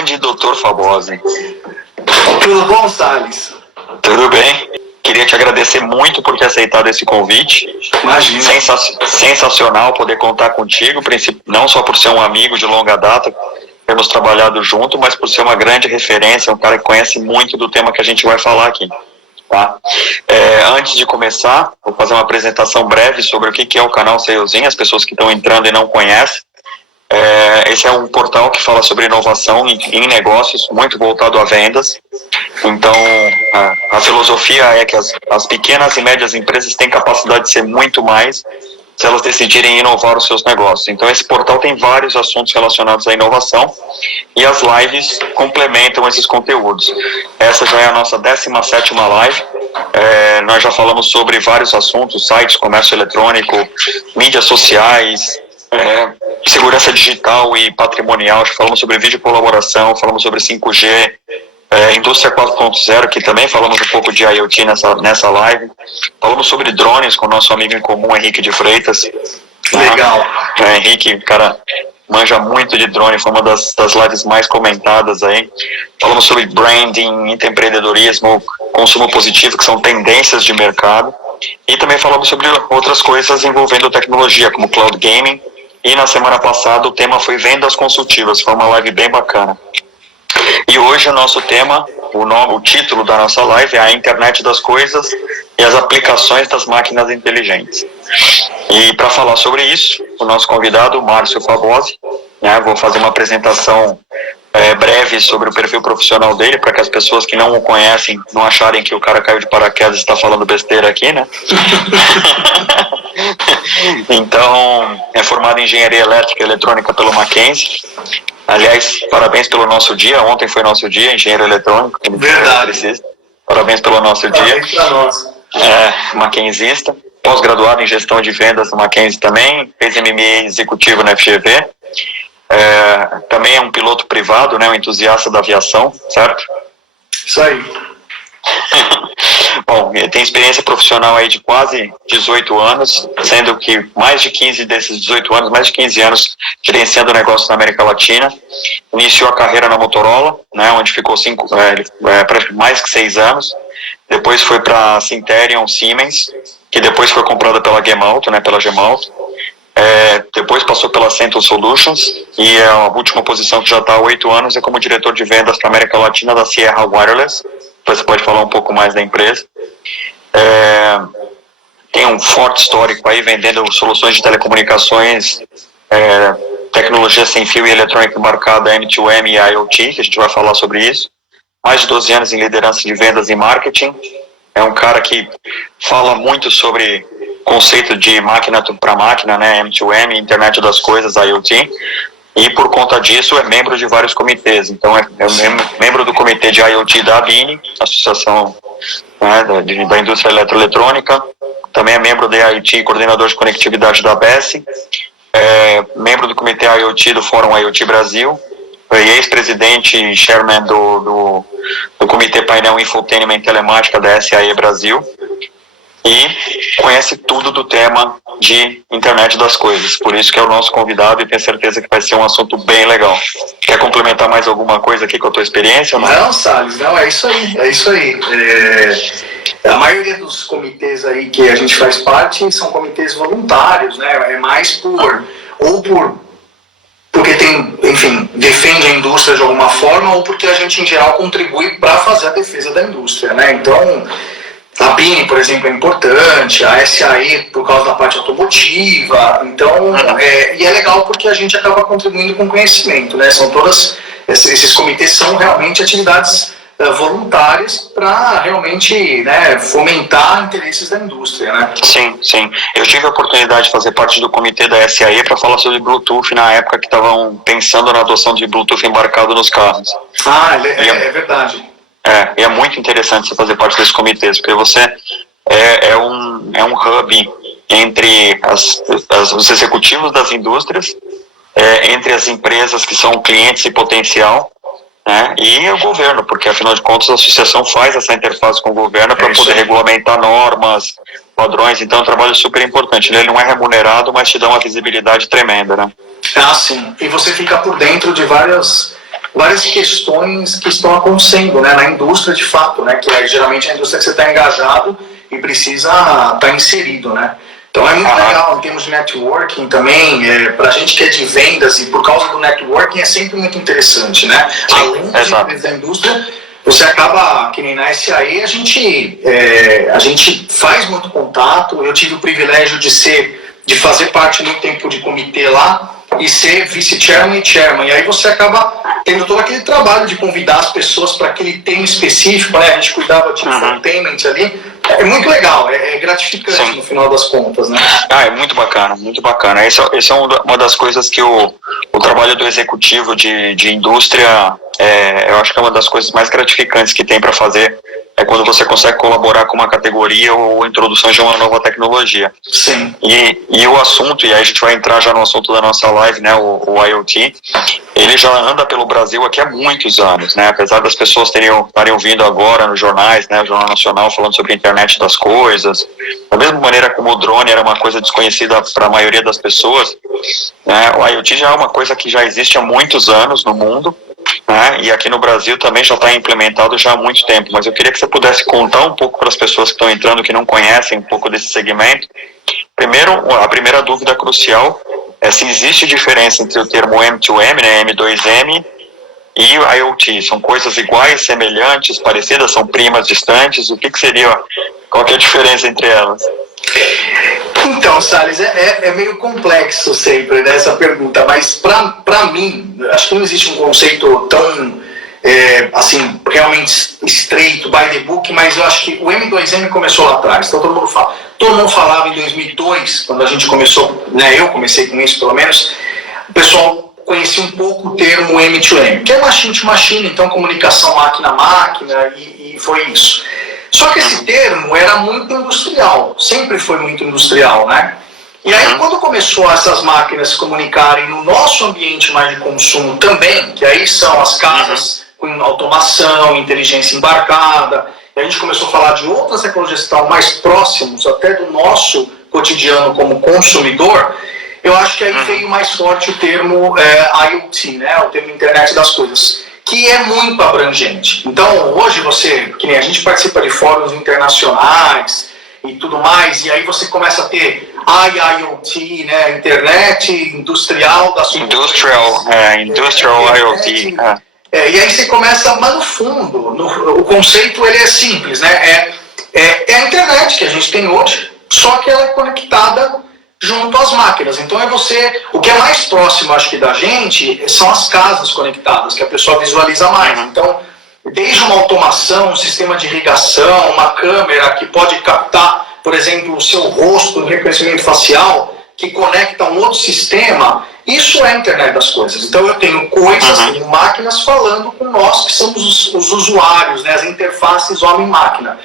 grande Dr. Fabosi. Tudo bom, Salles? Tudo bem? Queria te agradecer muito por ter aceitado esse convite. Imagina. Sensacional poder contar contigo, não só por ser um amigo de longa data, temos trabalhado junto, mas por ser uma grande referência, um cara que conhece muito do tema que a gente vai falar aqui. Tá? Antes de começar, vou fazer uma apresentação breve sobre o que é o canal Salezinho, as pessoas que estão entrando e não conhecem. Esse é um portal que fala sobre inovação em negócios, muito voltado a vendas. Então, a filosofia é que as pequenas e médias empresas têm capacidade de ser muito mais se elas decidirem inovar os seus negócios. Então, esse portal tem vários assuntos relacionados à inovação e as lives complementam esses conteúdos. Essa já é a nossa 17ª live. Nós já falamos sobre vários assuntos, sites, comércio eletrônico, mídias sociais, segurança digital e patrimonial. Falamos sobre vídeo colaboração, falamos sobre 5G, indústria 4.0, que também falamos um pouco de IoT nessa live. Falamos sobre drones com o nosso amigo em comum, Henrique de Freitas. Legal. Henrique, cara, manja muito de drone, foi uma das lives mais comentadas aí. Falamos sobre branding, empreendedorismo, consumo positivo, que são tendências de mercado. E também falamos sobre outras coisas envolvendo tecnologia, como cloud gaming. E na semana passada o tema foi vendas consultivas, foi uma live bem bacana. E hoje o nosso tema, o título da nossa live é a Internet das Coisas e as aplicações das máquinas inteligentes. E para falar sobre isso, o nosso convidado, Márcio Fabosi, vou fazer uma apresentação breve sobre o perfil profissional dele, para que as pessoas que não o conhecem não acharem que o cara caiu de paraquedas e está falando besteira aqui, né? Então, é formado em Engenharia Elétrica e Eletrônica pelo Mackenzie. Aliás, parabéns pelo nosso dia. Ontem foi nosso dia, engenheiro eletrônico. Verdade. Parabéns pelo nosso dia. Parabéns para nós. Mackenzista. Pós-graduado em gestão de vendas no Mackenzie também. Fez MBA executivo na FGV. Também é um piloto privado, um entusiasta da aviação, certo? Isso aí. Bom, ele tem experiência profissional aí de quase 18 anos, sendo que mais de 15 desses 18 anos, mais de 15 anos gerenciando negócios na América Latina. Iniciou a carreira na Motorola, onde ficou mais que 6 anos. Depois foi para a Cinterion Siemens, que depois foi comprada pela Gemalto, pela Gemalto. Depois passou pela Central Solutions e a última posição que já está há 8 anos é como diretor de vendas para a América Latina da Sierra Wireless. Você pode falar um pouco mais da empresa. Tem um forte histórico aí vendendo soluções de telecomunicações, tecnologia sem fio e eletrônica embarcada, M2M e IoT, que a gente vai falar sobre isso. Mais de 12 anos em liderança de vendas e marketing. É um cara que fala muito sobre conceito de máquina para máquina, M2M, Internet das Coisas, IoT. E por conta disso é membro de vários comitês. Então é membro do comitê de IoT da ABINE, Associação da Indústria Eletroeletrônica. Também é membro da IoT e coordenador de conectividade da ABS. Membro do comitê IoT do Fórum IoT Brasil. E ex-presidente e chairman do comitê painel Infotainment Telemática da SAE Brasil. E conhece tudo do tema de Internet das Coisas. Por isso que é o nosso convidado e tenho certeza que vai ser um assunto bem legal. Quer complementar mais alguma coisa aqui com a tua experiência? Não, Salles, não, é isso aí. A maioria dos comitês aí que a gente faz parte são comitês voluntários, É mais porque defende a indústria de alguma forma ou porque a gente, em geral, contribui para fazer a defesa da indústria, Então, a BINE, por exemplo, é importante, a SAE por causa da parte automotiva, então, e é legal porque a gente acaba contribuindo com conhecimento, São esses comitês são realmente atividades voluntárias para realmente fomentar interesses da indústria, Sim. Eu tive a oportunidade de fazer parte do comitê da SAE para falar sobre Bluetooth na época que estavam pensando na adoção de Bluetooth embarcado nos carros. É verdade. E é muito interessante você fazer parte desses comitês, porque você é um hub entre os executivos das indústrias, entre as empresas que são clientes e potencial, e o governo, porque afinal de contas a associação faz essa interface com o governo para poder regulamentar normas, padrões. Então é um trabalho super importante. Ele não é remunerado, mas te dá uma visibilidade tremenda, sim. E você fica por dentro de várias várias questões que estão acontecendo, né, na indústria de fato, né, que é geralmente a indústria que você está engajado e precisa estar inserido, né. Então é muito legal em termos de networking também, para a gente que é de vendas e por causa do networking é sempre muito interessante, né. Além das empresas da indústria, você acaba, que nem na SAE, a gente faz muito contato. Eu tive o privilégio de fazer parte muito tempo de comitê lá e ser vice-chairman e chairman. E aí você acaba tendo todo aquele trabalho de convidar as pessoas para aquele tema específico, né? A gente cuidava de infotainment ali. É muito legal, é gratificante no final das contas, né? É muito bacana, muito bacana. Essa é uma das coisas que o trabalho do executivo de indústria, eu acho que é uma das coisas mais gratificantes que tem para fazer, é quando você consegue colaborar com uma categoria ou introdução de uma nova tecnologia. Sim. E o assunto, e aí a gente vai entrar já no assunto da nossa live, né, o IoT, ele já anda pelo Brasil aqui há muitos anos, né, apesar das pessoas estarem ouvindo agora nos jornais, né, o Jornal Nacional falando sobre a internet das coisas, da mesma maneira como o drone era uma coisa desconhecida para a maioria das pessoas, né, o IoT já é uma coisa que já existe há muitos anos no mundo, né, e aqui no Brasil também já está implementado já há muito tempo, mas eu queria que você pudesse contar um pouco para as pessoas que estão entrando, que não conhecem um pouco desse segmento. Primeiro, a primeira dúvida crucial é se existe diferença entre o termo M2M, né, M2M, e o IoT. São coisas iguais, semelhantes, parecidas, são primas distantes? O que seria, qual que é a diferença entre elas? Então, Salles, é meio complexo sempre, né, essa pergunta, mas para mim, acho que não existe um conceito tão, assim, realmente estreito, by the book, mas eu acho que o M2M começou lá atrás, então todo mundo falava em 2002, quando a gente começou, né, eu comecei com isso pelo menos, o pessoal conhecia um pouco o termo M2M, que é machine to machine, então comunicação máquina a máquina, e foi isso. Só que esse termo era muito industrial, sempre foi muito industrial, né? E aí quando começou essas máquinas se comunicarem no nosso ambiente mais de consumo também, que aí são as casas com automação, inteligência embarcada, e a gente começou a falar de outras tecnologias que estão mais próximos até do nosso cotidiano como consumidor, eu acho que aí veio mais forte o termo IoT, né? O termo Internet das Coisas, que é muito abrangente. Então, hoje que nem a gente participa de fóruns internacionais e tudo mais, e aí você começa a ter IoT, né, Internet Industrial das Coisas. Industrial IoT. E aí você começa, mas no fundo, o conceito ele é simples, né? É a internet que a gente tem hoje, só que ela é conectada junto às máquinas. Então o que é mais próximo, acho que, da gente, são as casas conectadas, que a pessoa visualiza mais. Então, desde uma automação, um sistema de irrigação, uma câmera que pode captar, por exemplo, o seu rosto no reconhecimento facial, que conecta a um outro sistema, isso é a internet das coisas. Então eu tenho coisas, tenho máquinas falando com nós, que somos os usuários, né, as interfaces homem-máquina.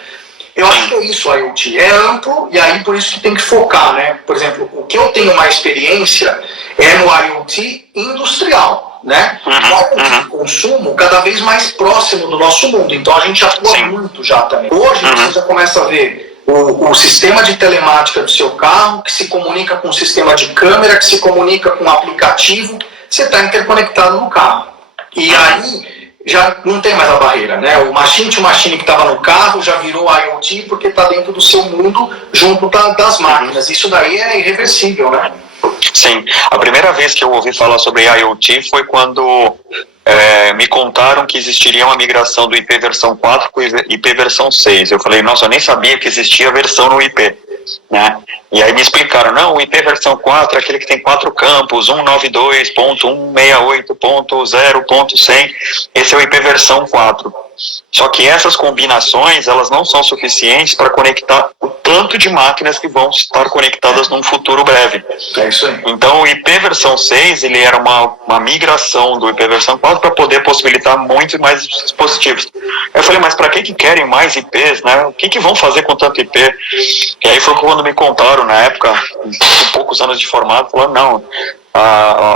Eu acho que é isso, a IoT. É amplo, e aí por isso que tem que focar, né? Por exemplo, o que eu tenho uma experiência é no IoT industrial, né? O IoT de consumo cada vez mais próximo do nosso mundo. Então a gente atua muito já também. Hoje você já começa a ver o sistema de telemática do seu carro, que se comunica com o sistema de câmera, que se comunica com o aplicativo, você está interconectado no carro. E aí já não tem mais a barreira, né? O machine to machine que estava no carro já virou IoT porque está dentro do seu mundo, junto das máquinas. Isso daí é irreversível, né? Sim. A primeira vez que eu ouvi falar sobre IoT foi quando me contaram que existiria uma migração do IP versão 4 para o IP versão 6. Eu falei, nossa, eu nem sabia que existia versão no IP, né? E aí me explicaram, não, o IP versão 4 é aquele que tem 4 campos, 192.168.0.100, esse é o IP versão 4. Só que essas combinações, elas não são suficientes para conectar o tanto de máquinas que vão estar conectadas num futuro breve. É isso aí. Então o IP versão 6, ele era uma migração do IP versão 4 para poder possibilitar muitos mais dispositivos. Eu falei, mas para que querem mais IPs, né? O que vão fazer com tanto IP? E aí foi quando me contaram, na época, com poucos anos de formado, falando, não,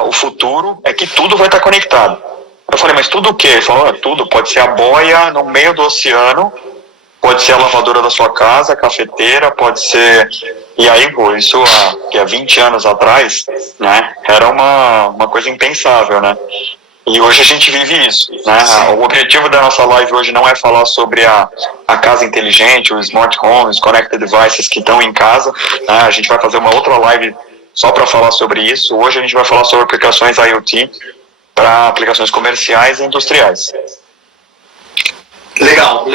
o futuro é que tudo vai estar conectado. Eu falei, mas tudo o quê? Ele falou, tudo, pode ser a boia no meio do oceano, pode ser a lavadora da sua casa, a cafeteira, pode ser... E aí, pô, isso há 20 anos atrás, né, era uma coisa impensável, né? E hoje a gente vive isso, né? O objetivo da nossa live hoje não é falar sobre a casa inteligente, os smart homes, connected devices que estão em casa, né? A gente vai fazer uma outra live só para falar sobre isso. Hoje a gente vai falar sobre aplicações IoT para aplicações comerciais e industriais. Legal.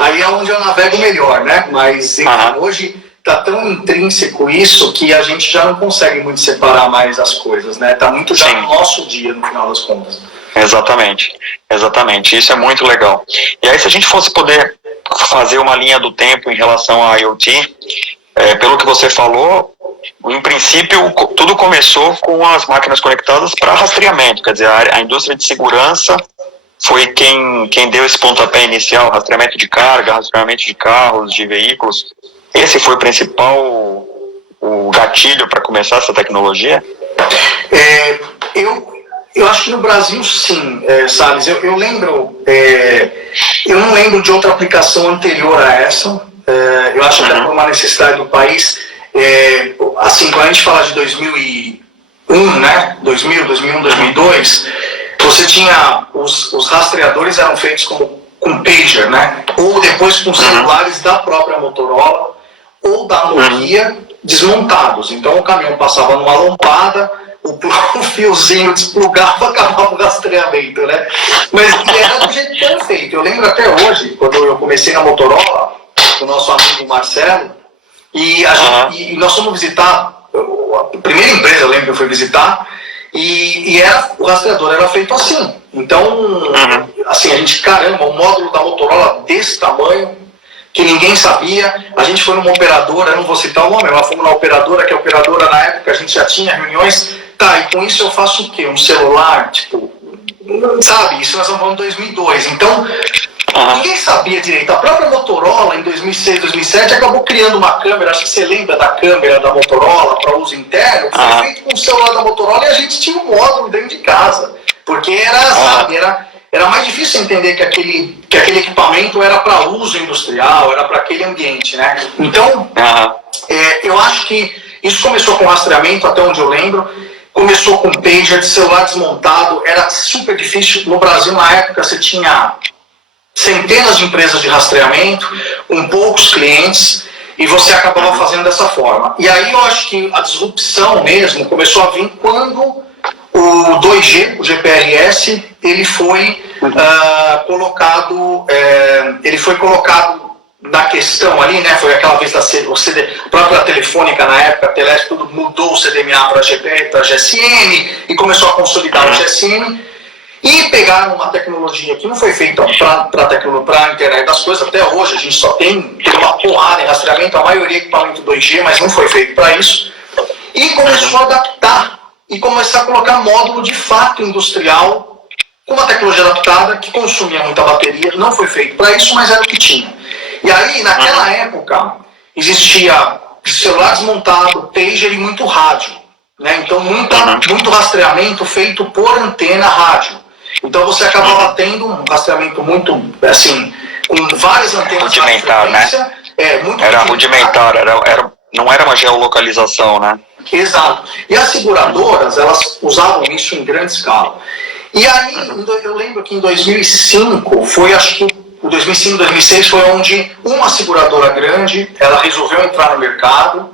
Aí é onde eu navego melhor, né? Mas hoje tá tão intrínseco isso que a gente já não consegue muito separar mais as coisas, né? Tá muito já no nosso dia, no final das contas. Exatamente. Isso é muito legal. E aí, se a gente fosse poder fazer uma linha do tempo em relação à IoT, pelo que você falou, em princípio, tudo começou com as máquinas conectadas para rastreamento, quer dizer, a indústria de segurança foi quem deu esse pontapé inicial, rastreamento de carga, rastreamento de carros, de veículos. Esse foi o principal o gatilho para começar essa tecnologia? Eu acho que no Brasil sim, Salles. Eu lembro, eu não lembro de outra aplicação anterior a essa. Eu acho que é por uma necessidade do país. Assim, quando a gente fala de 2001, né? 2000, 2001, 2002, você tinha os rastreadores eram feitos com pager, né? Ou depois com celulares da própria Motorola ou da Nokia desmontados. Então o caminhão passava numa lompada, o fiozinho desplugava, acabava o rastreamento, né? Mas era do jeito que era feito. Eu lembro até hoje, quando eu comecei na Motorola, com o nosso amigo Marcelo, e nós fomos visitar, a primeira empresa, eu lembro que eu fui visitar, e o rastreador era feito assim. Então, assim, a gente, caramba, um módulo da Motorola desse tamanho, que ninguém sabia. A gente foi numa operadora, não vou citar o nome, mas fomos na operadora, que a operadora na época a gente já tinha reuniões. Tá, e com isso eu faço o quê? Um celular, tipo, sabe? Isso nós estamos falando em 2002. Então, ninguém sabia direito. A própria Motorola, em 2006, 2007, acabou criando uma câmera, acho que você lembra da câmera da Motorola para uso interno, que foi feito com o celular da Motorola e a gente tinha um módulo dentro de casa. Porque era mais difícil entender que aquele equipamento era para uso industrial, era para aquele ambiente, né? Então, eu acho que isso começou com rastreamento, até onde eu lembro, começou com pager, de celular desmontado, era super difícil. No Brasil, na época, você tinha centenas de empresas de rastreamento, com poucos clientes, e você acabava fazendo dessa forma. E aí eu acho que a disrupção mesmo começou a vir quando o 2G, o GPRS, ele foi colocado na questão ali, né? Foi aquela vez a própria Telefônica na época, a Telesp, tudo mudou o CDMA para GSM e começou a consolidar o GSM. E pegaram uma tecnologia que não foi feita para a internet das coisas. Até hoje a gente só tem uma porrada em rastreamento, a maioria é equipamento 2G, mas não foi feito para isso. E começou a adaptar e começar a colocar módulo de fato industrial com uma tecnologia adaptada que consumia muita bateria. Não foi feito para isso, mas era o que tinha. E aí, naquela época, existia celular desmontado, pager e muito rádio. Né? Então, muito rastreamento feito por antena rádio. Então, você acabava tendo um rastreamento muito, assim, com várias antenas rudimentar, de frequência. Né? Era rudimentar, não era uma geolocalização, né? Exato. E as seguradoras, elas usavam isso em grande escala. E aí, eu lembro que em 2005, acho que 2005, 2006 foi onde uma seguradora grande, ela resolveu entrar no mercado,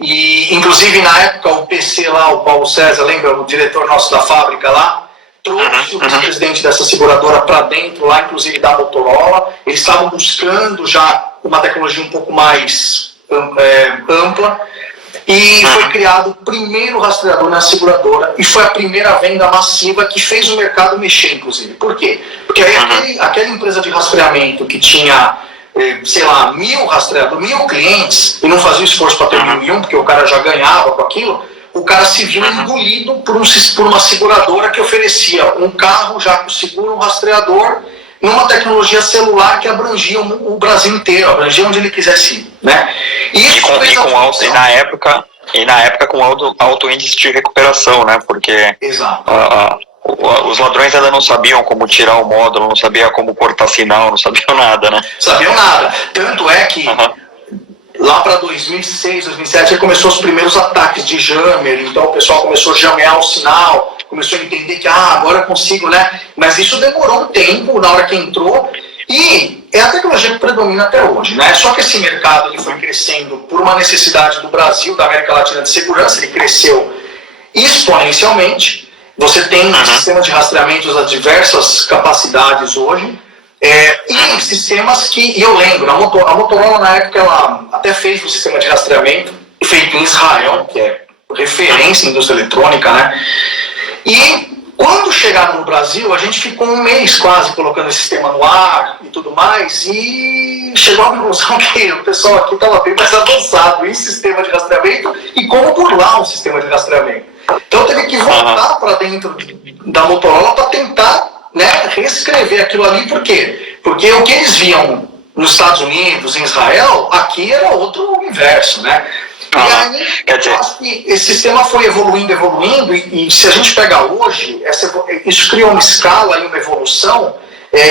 e inclusive na época o PC lá, o Paulo César, lembra, o diretor nosso da fábrica lá, trouxe o vice-presidente dessa seguradora para dentro lá, inclusive da Motorola. Eles estavam buscando já uma tecnologia um pouco mais ampla, e foi criado o primeiro rastreador na seguradora, e foi a primeira venda massiva que fez o mercado mexer, inclusive. Por quê? Porque aí aquela empresa de rastreamento que tinha, sei lá, 1.000 clientes, e não fazia esforço para ter 1.001, porque o cara já ganhava com aquilo, o cara se viu engolido por uma seguradora que oferecia um carro já com seguro, um rastreador, numa tecnologia celular que abrangia o Brasil inteiro, abrangia onde ele quisesse ir, né? E na época com alto índice de recuperação, né? Porque os ladrões ainda não sabiam como tirar o módulo, não sabiam como cortar sinal, não sabiam nada, né? Sabiam nada. Tanto é que lá para 2006, 2007, começou os primeiros ataques de jammer, então o pessoal começou a jamear o sinal, começou a entender que agora eu consigo, né? Mas isso demorou um tempo na hora que entrou e é a tecnologia que predomina até hoje, né? Só que esse mercado ele foi crescendo por uma necessidade do Brasil, da América Latina de segurança, ele cresceu exponencialmente. Você tem sistemas de rastreamento das diversas capacidades hoje, e sistemas que, e eu lembro, a Motorola na época ela até fez um sistema de rastreamento feito em Israel, que é referência em indústria eletrônica, né? E quando chegaram no Brasil, a gente ficou um mês quase colocando esse sistema no ar e tudo mais, e chegou à conclusão que o pessoal aqui estava bem mais avançado em sistema de rastreamento e como burlar um sistema de rastreamento. Então teve que voltar para dentro da Motorola para tentar, né, reescrever aquilo ali. Por quê? Porque o que eles viam nos Estados Unidos, em Israel, aqui era outro universo, né? E aí, eu acho que esse sistema foi evoluindo, e se a gente pegar hoje, isso criou uma escala e uma evolução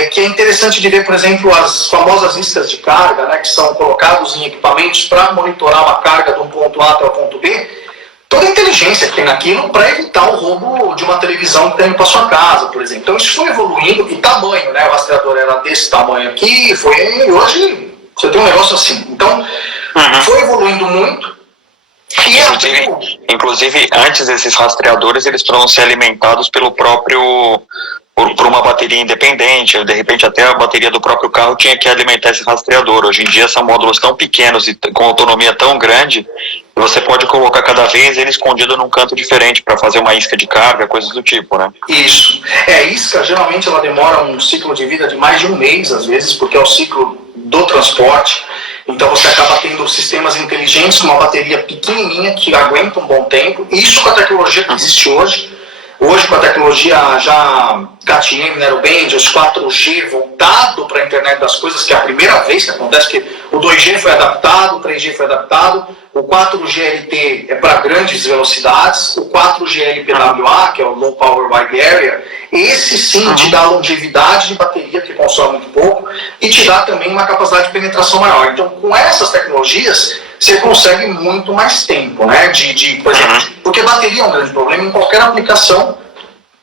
que é interessante de ver, por exemplo, as famosas listas de carga, né, que são colocados em equipamentos para monitorar uma carga de um ponto A até o ponto B, toda a inteligência que tem naquilo para evitar o roubo de uma televisão que tem para sua casa, por exemplo. Então isso foi evoluindo, e tamanho, né, o rastreador era desse tamanho aqui, e hoje você tem um negócio assim. Então, foi evoluindo muito. Inclusive, antes esses rastreadores, eles foram ser alimentados pelo próprio, por uma bateria independente, de repente até a bateria do próprio carro tinha que alimentar esse rastreador. Hoje em dia são módulos tão pequenos e com autonomia tão grande, que você pode colocar cada vez ele escondido num canto diferente para fazer uma isca de carga, coisas do tipo, né? Isso. Isca, geralmente ela demora um ciclo de vida de mais de um mês, às vezes, porque é o ciclo do transporte. Então você acaba tendo sistemas inteligentes com uma bateria pequenininha que aguenta um bom tempo. Isso com a tecnologia que existe hoje. Hoje com a tecnologia já KTM, Narrowband, os 4G voltado para a internet das coisas, que é a primeira vez que acontece, que o 2G foi adaptado, o 3G foi adaptado, o 4G LTE é para grandes velocidades, o 4G LPWA, que é o Low Power Wide Area, esse sim te dá longevidade de bateria, que consome muito pouco, e te dá também uma capacidade de penetração maior. Então, com essas tecnologias, você consegue muito mais tempo, né? Por exemplo, porque bateria é um grande problema em qualquer aplicação,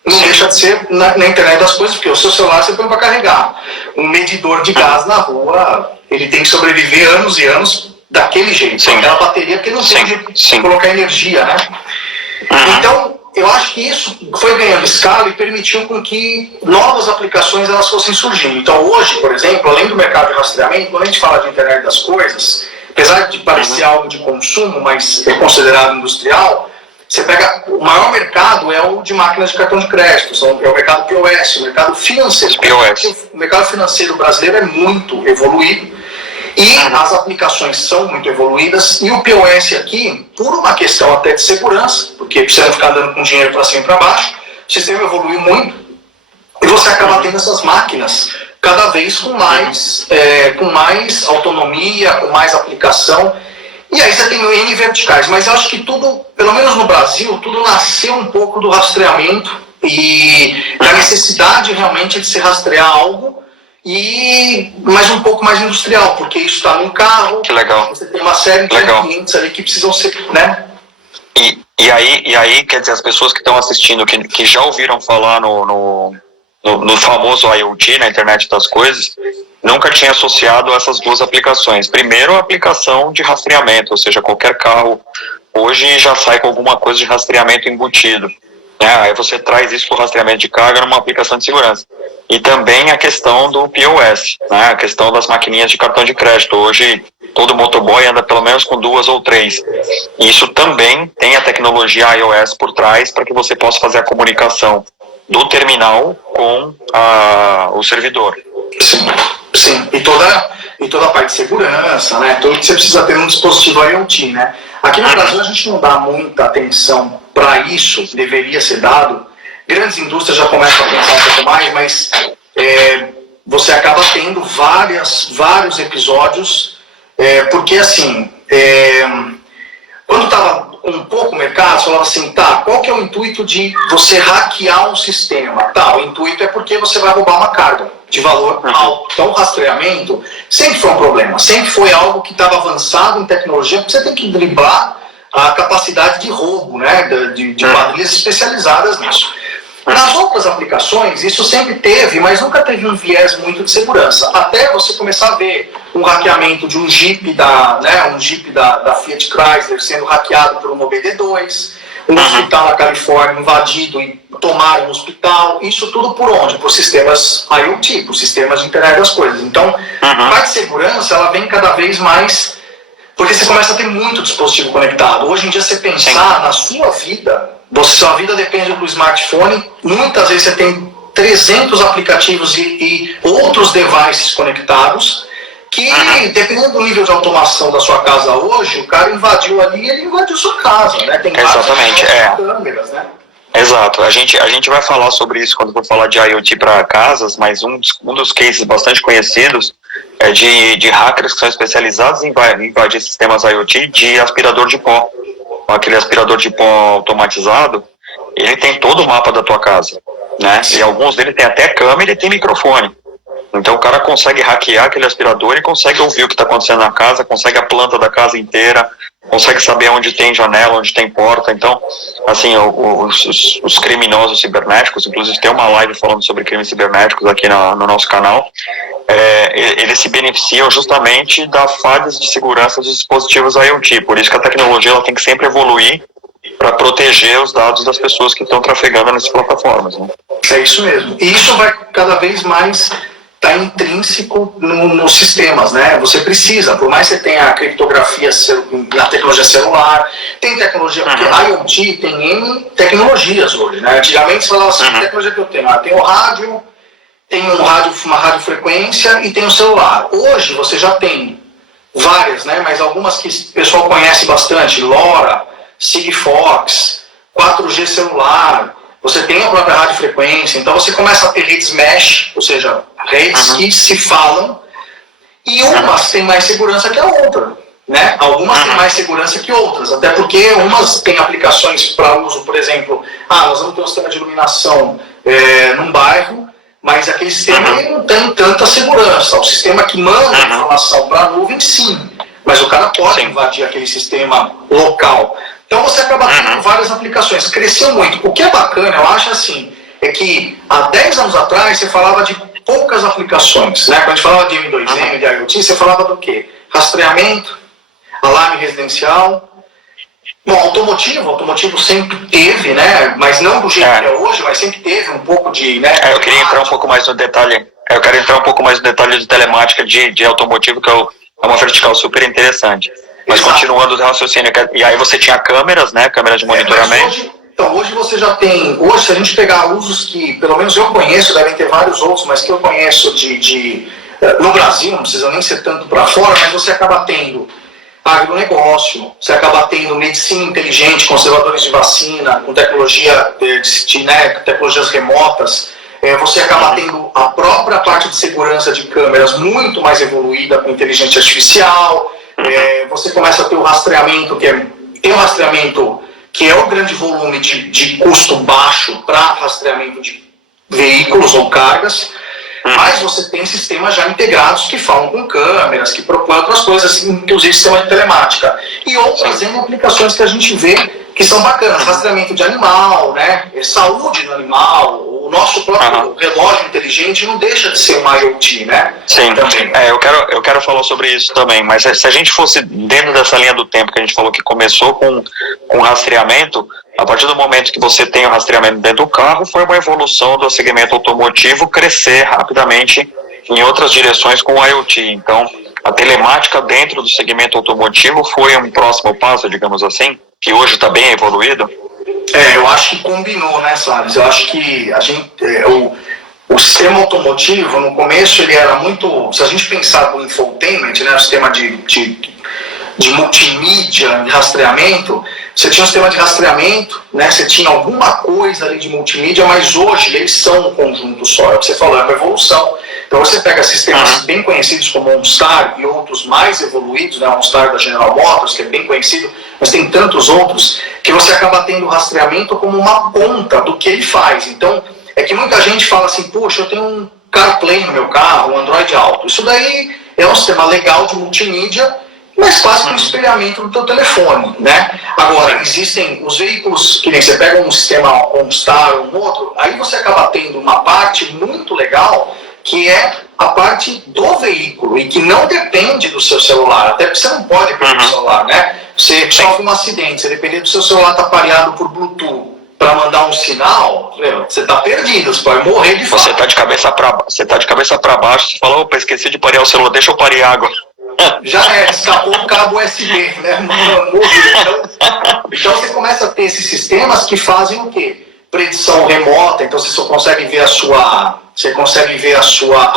não deixa de ser na internet das coisas, porque o seu celular você põe para carregar. Um medidor de gás na rua, ele tem que sobreviver anos e anos daquele jeito, com aquela bateria que não tem de colocar energia, né? Então, eu acho que isso foi ganhando escala e permitiu com que novas aplicações elas fossem surgindo. Então hoje, por exemplo, além do mercado de rastreamento, quando a gente fala de internet das coisas, apesar de parecer algo de consumo, mas é considerado industrial, você pega, o maior mercado é o de máquinas de cartão de crédito, é o mercado POS, o mercado financeiro. O mercado financeiro brasileiro é muito evoluído e as aplicações são muito evoluídas, e o POS aqui, por uma questão até de segurança, porque precisa não ficar dando com dinheiro para cima e para baixo, o sistema evoluiu muito e você acaba tendo essas máquinas cada vez com mais autonomia, com mais aplicação. E aí você tem o N verticais, mas eu acho que tudo, pelo menos no Brasil, tudo nasceu um pouco do rastreamento e da necessidade realmente de se rastrear algo, mas um pouco mais industrial, porque isso está num carro, que legal. Você tem uma série de clientes ali que precisam ser, né? E aí, quer dizer, as pessoas que estão assistindo, que já ouviram falar no famoso IoT, na internet das coisas, nunca tinha associado essas duas aplicações. Primeiro, a aplicação de rastreamento, ou seja, qualquer carro hoje já sai com alguma coisa de rastreamento embutido. Aí você traz isso para o rastreamento de carga numa aplicação de segurança. E também a questão do POS, a questão das maquininhas de cartão de crédito. Hoje, todo motoboy anda pelo menos com 2 ou 3. E isso também tem a tecnologia iOS por trás para que você possa fazer a comunicação do terminal com o servidor. Sim. E toda a parte de segurança, né? Tudo que você precisa ter num dispositivo IoT, né? Aqui no Brasil a gente não dá muita atenção para isso, deveria ser dado. Grandes indústrias já começam a pensar um pouco mais, mas você acaba tendo vários episódios, porque assim, quando estava um pouco o mercado, você falava assim, qual que é o intuito de você hackear um sistema? O intuito é porque você vai roubar uma carga de valor alto. Então o rastreamento sempre foi um problema, sempre foi algo que estava avançado em tecnologia, porque você tem que driblar a capacidade de roubo, né, de quadrilhas especializadas nisso. Nas outras aplicações, isso sempre teve, mas nunca teve um viés muito de segurança. Até você começar a ver um hackeamento de um Jeep da Fiat Chrysler sendo hackeado por um OBD2, um hospital na Califórnia invadido e tomaram um hospital. Isso tudo por onde? Por sistemas IoT, por sistemas de internet das coisas. Então, a parte de segurança, ela vem cada vez mais... Porque você começa a ter muito dispositivo conectado. Hoje em dia, você pensar na sua vida, sua vida depende do smartphone. Muitas vezes você tem 300 aplicativos e outros devices conectados que, dependendo do nível de automação da sua casa hoje, o cara invadiu ali, ele invadiu sua casa, né? Tem Exatamente, câmeras, né? Exato, a gente vai falar sobre isso quando for falar de IoT para casas, mas um dos cases bastante conhecidos é de hackers que são especializados em invadir sistemas IoT de aspirador de pó. Aquele aspirador de pó automatizado, ele tem todo o mapa da tua casa, né? E alguns deles tem até câmera e tem microfone. Então o cara consegue hackear aquele aspirador e consegue ouvir o que está acontecendo na casa, consegue a planta da casa inteira, consegue saber onde tem janela, onde tem porta. Então, assim, os criminosos cibernéticos, inclusive tem uma live falando sobre crimes cibernéticos aqui no nosso canal, eles se beneficiam justamente da falhas de segurança dos dispositivos IoT. Por isso que a tecnologia ela tem que sempre evoluir para proteger os dados das pessoas que estão trafegando nessas plataformas, né? É isso mesmo. E isso vai cada vez mais está intrínseco nos sistemas, né? Você precisa, por mais que você tenha a criptografia na tecnologia celular, tem tecnologia, porque IoT tem N tecnologias hoje, né? Antigamente você falava assim, que tecnologia que eu tenho? Tem o rádio, tem uma radiofrequência e tem o celular. Hoje você já tem várias, né? Mas algumas que o pessoal conhece bastante, LoRa, Sigfox, 4G celular, você tem a própria radiofrequência, então você começa a ter redes mesh, ou seja, redes que se falam, e umas têm mais segurança que a outra, né? Algumas têm mais segurança que outras, até porque umas têm aplicações para uso, por exemplo, nós vamos ter um sistema de iluminação num bairro, mas aquele sistema ele não tem tanta segurança. O sistema que manda a informação para a nuvem, sim, mas o cara pode invadir aquele sistema local. Então você acaba tendo várias aplicações, cresceu muito. O que é bacana, eu acho assim, é que há 10 anos atrás você falava de poucas aplicações, né? Quando a gente falava de M2M, de IoT, você falava do quê? Rastreamento, alarme residencial. Bom, automotivo sempre teve, né? Mas não do jeito que é hoje, mas sempre teve um pouco de... né? Eu queria entrar um pouco mais no detalhe. Eu quero entrar um pouco mais no detalhe de telemática de automotivo, que é uma vertical super interessante. Mas continuando o raciocínio, e aí você tinha câmeras, né? Câmeras de monitoramento. Hoje você já tem... Hoje, se a gente pegar usos que, pelo menos eu conheço, devem ter vários outros, mas que eu conheço no Brasil, não precisa nem ser tanto para fora, mas você acaba tendo agronegócio, você acaba tendo medicina inteligente, conservadores de vacina, com tecnologia tecnologias remotas, você acaba tendo a própria parte de segurança de câmeras muito mais evoluída com inteligência artificial, você começa a ter o rastreamento, que é o grande volume de custo baixo para rastreamento de veículos ou cargas, mas você tem sistemas já integrados que falam com câmeras, que propõem outras coisas, inclusive sistema de telemática. E outras aplicações que a gente vê que são bacanas, rastreamento de animal, né? Saúde do animal, o nosso próprio relógio inteligente não deixa de ser uma IoT, né? Sim, também. Eu quero falar sobre isso também, mas se a gente fosse dentro dessa linha do tempo que a gente falou que começou com rastreamento, a partir do momento que você tem o rastreamento dentro do carro, foi uma evolução do segmento automotivo crescer rapidamente em outras direções com o IoT. Então, a telemática dentro do segmento automotivo foi um próximo passo, digamos assim, que hoje está bem evoluído. Eu acho que combinou, né, Salles? Eu acho que a gente, o sistema automotivo, no começo, ele era muito... Se a gente pensar no infotainment, né, o sistema de multimídia, de rastreamento, você tinha um sistema de rastreamento, né, você tinha alguma coisa ali de multimídia, mas hoje eles são um conjunto só, é o que você falou, é uma evolução. Então você pega sistemas bem conhecidos como o OnStar e outros mais evoluídos, né, o OnStar da General Motors, que é bem conhecido, mas tem tantos outros, que você acaba tendo o rastreamento como uma ponta do que ele faz. Então, é que muita gente fala assim, poxa, eu tenho um CarPlay no meu carro, um Android Auto. Isso daí é um sistema legal de multimídia, mas quase que um espelhamento do teu telefone, né? Agora, existem os veículos, que nem você pega um sistema OnStar ou um outro, aí você acaba tendo uma parte muito legal, que é a parte do veículo, e que não depende do seu celular, até porque você não pode depender do celular, né? Você sofre um acidente, você depender do seu celular estar pareado por Bluetooth para mandar um sinal, você está perdido, você pode morrer de fome. Você está de cabeça para baixo, você fala, opa, esqueci de parear o celular, deixa eu parear agora. Já escapou o cabo USB, né? Então você começa a ter esses sistemas que fazem o quê? Predição remota, então você só consegue ver a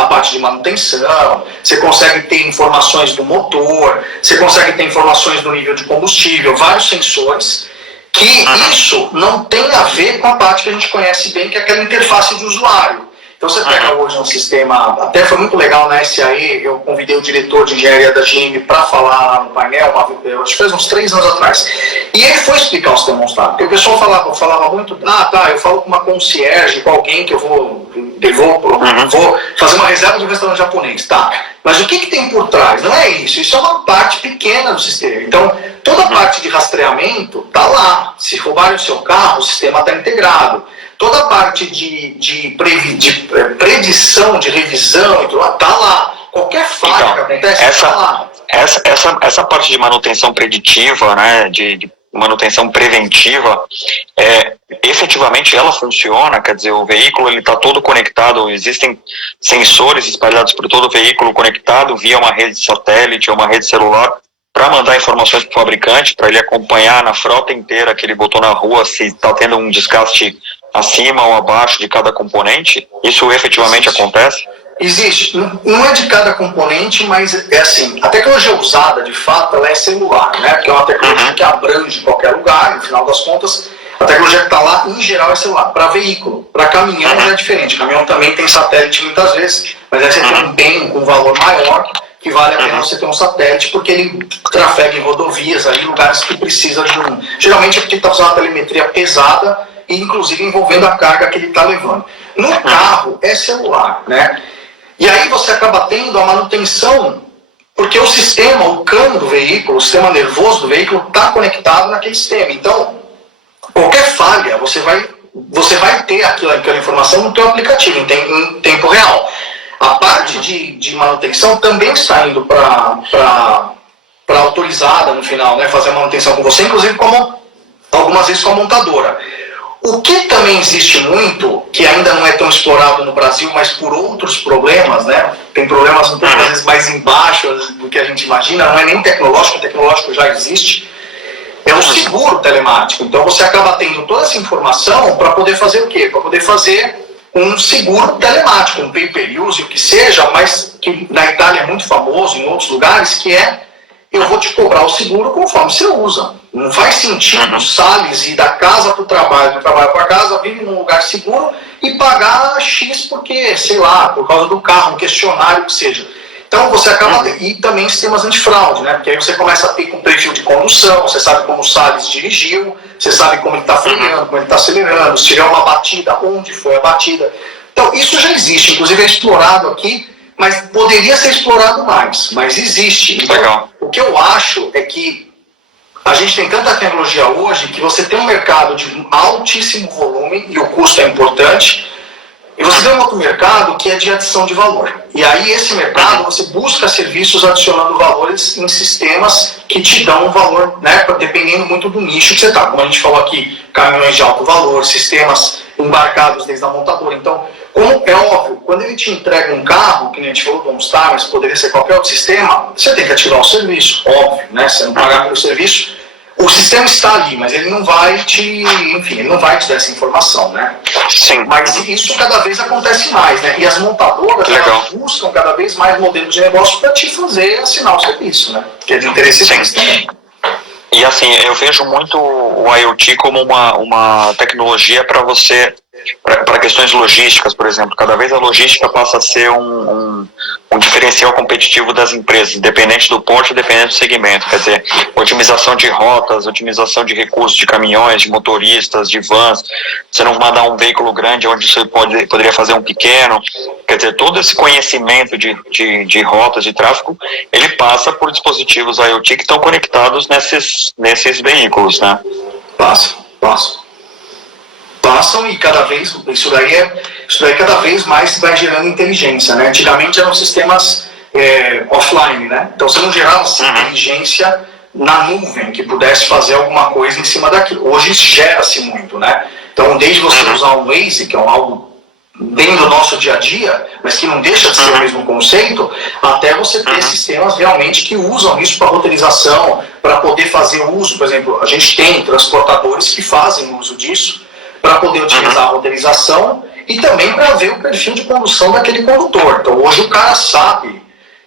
parte de manutenção, você consegue ter informações do motor, você consegue ter informações do nível de combustível, vários sensores, que isso não tem a ver com a parte que a gente conhece bem, que é aquela interface de usuário. Então você pega hoje um sistema, até foi muito legal na SAE, eu convidei o diretor de engenharia da GM para falar lá no painel, acho que faz uns 3 anos atrás. E ele foi explicar o sistema OnStar, porque o pessoal falava muito, eu falo com uma concierge, com alguém que eu vou fazer uma reserva de um restaurante japonês, tá? Mas o que tem por trás? Não é isso, isso é uma parte pequena do sistema. Então, toda a parte de rastreamento está lá. Se roubarem o seu carro, o sistema está integrado. Toda a parte de predição, de revisão, está lá. Qualquer falha que acontece, está lá. Essa parte de manutenção preditiva, né, de manutenção preventiva, efetivamente ela funciona, quer dizer, o veículo está todo conectado, existem sensores espalhados por todo o veículo conectado via uma rede de satélite ou uma rede celular para mandar informações para o fabricante, para ele acompanhar na frota inteira que ele botou na rua se está tendo um desgaste acima ou abaixo de cada componente. Isso efetivamente acontece? Existe. Não é de cada componente, mas é assim, a tecnologia usada, de fato, ela é celular, né? Porque é uma tecnologia que abrange qualquer lugar, no final das contas, a tecnologia que está lá, em geral, é celular. Para veículo, para caminhão já é diferente. Caminhão também tem satélite muitas vezes, mas aí você tem um bem com valor maior, que vale a pena você ter um satélite, porque ele trafega em rodovias, aí, lugares que precisa de um... Geralmente é porque ele está fazendo uma telemetria pesada, e inclusive envolvendo a carga que ele está levando. No carro, é celular, né? E aí você acaba tendo a manutenção, porque o sistema, o cano do veículo, o sistema nervoso do veículo está conectado naquele sistema. Então, qualquer falha, você vai ter aquela informação no teu aplicativo, em tempo real. A parte de manutenção também está indo para autorizada no final, né, fazer a manutenção com você, inclusive algumas vezes com a montadora. O que também existe muito, que ainda não é tão explorado no Brasil, mas por outros problemas, né? Tem problemas um pouco às vezes mais embaixo do que a gente imagina, não é nem tecnológico, o tecnológico já existe, é o seguro telemático. Então você acaba tendo toda essa informação para poder fazer o quê? Para poder fazer um seguro telemático, um pay-per-use, o que seja, mas que na Itália é muito famoso, em outros lugares, que é: eu vou te cobrar o seguro conforme você usa. Não faz sentido Salles ir da casa para o trabalho, do trabalho para casa, vir num lugar seguro e pagar X porque, sei lá, por causa do carro, um questionário, que seja. Então você acaba... E também sistemas antifraude, né? Porque aí você começa a ter com perfil de condução, você sabe como o Salles dirigiu, você sabe como ele está freando, como ele está acelerando, se tiver uma batida, onde foi a batida. Então isso já existe, inclusive é explorado aqui, mas poderia ser explorado mais, mas existe. Então, legal. O que eu acho é que a gente tem tanta tecnologia hoje que você tem um mercado de altíssimo volume e o custo é importante, e você tem um outro mercado que é de adição de valor. E aí esse mercado você busca serviços adicionando valores em sistemas que te dão um valor, né, dependendo muito do nicho que você está. Como a gente falou aqui, caminhões de alto valor, sistemas embarcados desde a montadora. Então, como é óbvio, quando ele te entrega um carro, que nem a gente falou do OnStar, mas poderia ser qualquer outro sistema, você tem que ativar o serviço, óbvio, né? Você não pagar pelo serviço, o sistema está ali, mas ele não vai te dar essa informação, né? Sim. Mas isso cada vez acontece mais, né? E as montadoras elas buscam cada vez mais modelos de negócio para te fazer assinar o serviço, né? Que é de interesse deles também. E assim, eu vejo muito o IoT como uma tecnologia para você para questões logísticas, por exemplo. Cada vez a logística passa a ser um diferencial competitivo das empresas, independente do porte, independente do segmento. Quer dizer, otimização de rotas, otimização de recursos de caminhões, de motoristas, de vans. Você não mandar um veículo grande onde você poderia fazer um pequeno. Quer dizer, todo esse conhecimento de rotas de tráfego, ele passa por dispositivos IoT que estão conectados nesses veículos, né? Passam e cada vez, isso daí cada vez mais vai gerando inteligência, né? Antigamente eram sistemas offline, né? Então você não gerava inteligência na nuvem que pudesse fazer alguma coisa em cima daquilo. Hoje gera-se muito, né? Então desde você usar um Waze, que é algo bem do nosso dia a dia, mas que não deixa de ser o mesmo conceito, até você ter sistemas realmente que usam isso para roteirização, para poder fazer uso. Por exemplo, a gente tem transportadores que fazem uso disso para poder utilizar a roteirização e também para ver o perfil de condução daquele condutor. Então hoje o cara sabe,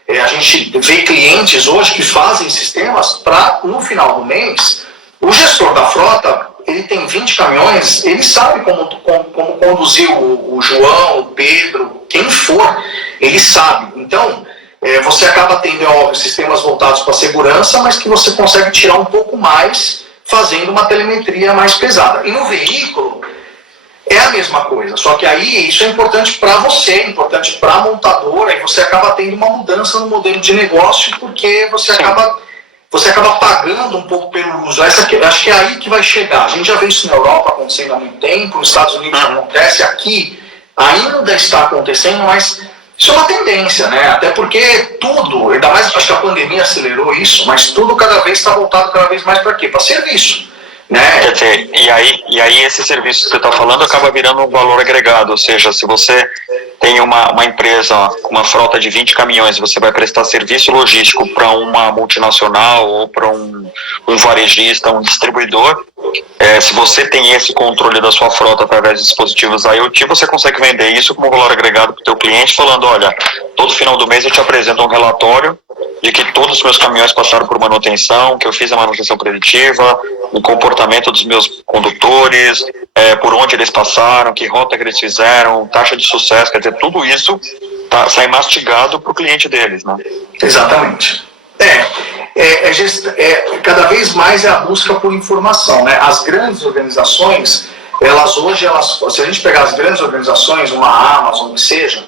a gente vê clientes hoje que fazem sistemas para, no final do mês, o gestor da frota, ele tem 20 caminhões, ele sabe como conduzir o João, o Pedro, quem for, ele sabe. Então, você acaba tendo, óbvio, sistemas voltados para a segurança, mas que você consegue tirar um pouco mais fazendo uma telemetria mais pesada. E no veículo, é a mesma coisa, só que aí isso é importante para você, é importante para a montadora, e você acaba tendo uma mudança no modelo de negócio, porque você acaba pagando um pouco pelo uso. Acho que é aí que vai chegar. A gente já vê isso na Europa acontecendo há muito tempo, nos Estados Unidos acontece, aqui ainda está acontecendo, mas isso é uma tendência, né? Até porque tudo, ainda mais acho que a pandemia acelerou isso, mas tudo cada vez está voltado cada vez mais para quê? Para serviço. Né? Quer dizer, e aí esse serviço que você está falando acaba virando um valor agregado, ou seja, se você tem uma empresa com uma frota de 20 caminhões, você vai prestar serviço logístico para uma multinacional ou para um varejista, um distribuidor, se você tem esse controle da sua frota através de dispositivos IoT, você consegue vender isso como valor agregado para o teu cliente, falando, olha, todo final do mês eu te apresento um relatório de que todos os meus caminhões passaram por manutenção, que eu fiz a manutenção preditiva, o comportamento dos meus condutores, por onde eles passaram, que rota que eles fizeram, taxa de sucesso, quer dizer, tudo isso sai mastigado para o cliente deles, né? Exatamente. Cada vez mais é a busca por informação, né? As grandes organizações, se a gente pegar as grandes organizações, uma Amazon, que seja,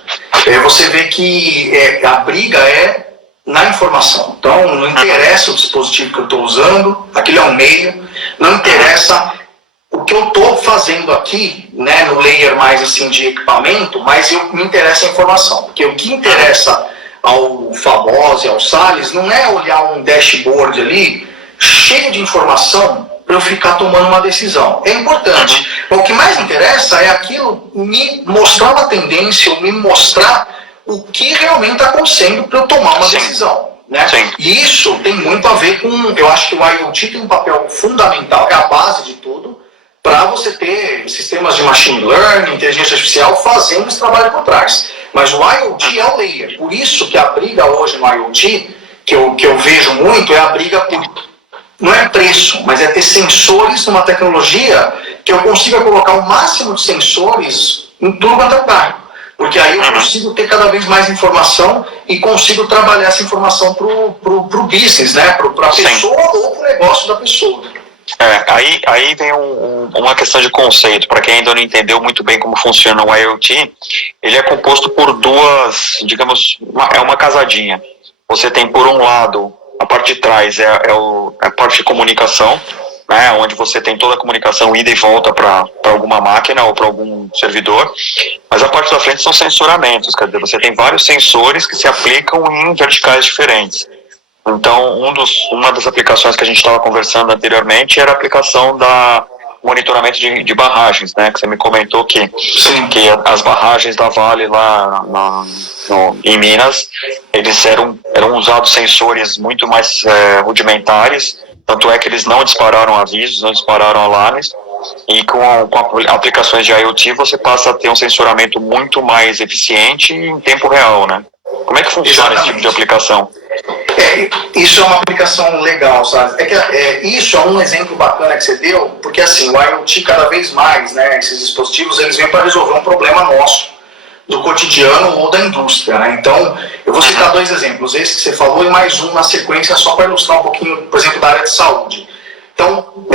você vê que a briga é na informação. Então, não interessa o dispositivo que eu estou usando, aquilo é um meio, não interessa o que eu estou fazendo aqui, né, no layer mais assim de equipamento, mas me interessa a informação, porque o que interessa ao Famosi, ao Salles, não é olhar um dashboard ali cheio de informação para eu ficar tomando uma decisão. É importante. O que mais interessa é aquilo me mostrar uma tendência, ou me mostrar o que realmente está acontecendo para eu tomar uma decisão. Né? E isso tem muito a ver com, eu acho que o IoT tem um papel fundamental, é a base de tudo, para você ter sistemas de machine learning, inteligência artificial, fazendo esse trabalho por trás. Mas o IoT é o layer, por isso que a briga hoje no IoT, que eu vejo muito, é a briga por, não é preço, mas é ter sensores numa tecnologia que eu consiga colocar o máximo de sensores em tudo quanto é carro. Porque aí eu consigo ter cada vez mais informação e consigo trabalhar essa informação pro business, né? Para a pessoa ou para o negócio da pessoa. Aí vem uma questão de conceito. Para quem ainda não entendeu muito bem como funciona o IoT, ele é composto por duas, digamos, é uma casadinha. Você tem, por um lado, a parte de trás é a parte de comunicação, né, onde você tem toda a comunicação ida e volta para alguma máquina ou para algum servidor, mas a parte da frente são sensoramentos, quer dizer, você tem vários sensores que se aplicam em verticais diferentes. Então, uma das aplicações que a gente estava conversando anteriormente era a aplicação da monitoramento de barragens, né, que você me comentou que as barragens da Vale lá em Minas, eles eram usados sensores muito mais rudimentares. Tanto é que eles não dispararam avisos, não dispararam alarmes, e com aplicações de IoT você passa a ter um sensoramento muito mais eficiente em tempo real, né? Como é que funciona esse tipo de aplicação? Isso é uma aplicação legal, sabe? Isso é um exemplo bacana que você deu, porque assim, o IoT cada vez mais, né, esses dispositivos, eles vêm para resolver um problema nosso, do cotidiano ou da indústria, né? Então, eu vou citar dois exemplos, esse que você falou e mais um na sequência, só para ilustrar um pouquinho, por exemplo, da área de saúde. Então,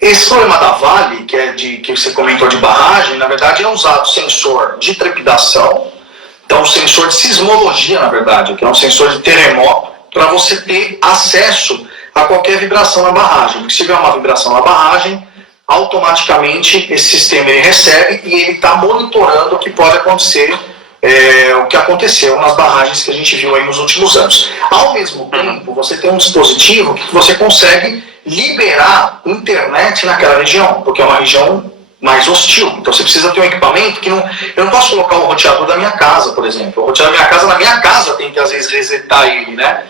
esse problema da Vale, que você comentou de barragem, na verdade é usado sensor de trepidação, então um sensor de sismologia, na verdade, que é um sensor de terremoto, para você ter acesso a qualquer vibração na barragem. Porque se tiver uma vibração na barragem, automaticamente esse sistema ele recebe e ele está monitorando o que pode acontecer, o que aconteceu nas barragens que a gente viu aí nos últimos anos. Ao mesmo tempo, você tem um dispositivo que você consegue liberar internet naquela região, porque é uma região mais hostil. Então você precisa ter um equipamento que eu não posso colocar o roteador da minha casa, por exemplo. O roteador da minha casa, na minha casa tem que às vezes resetar ele, né?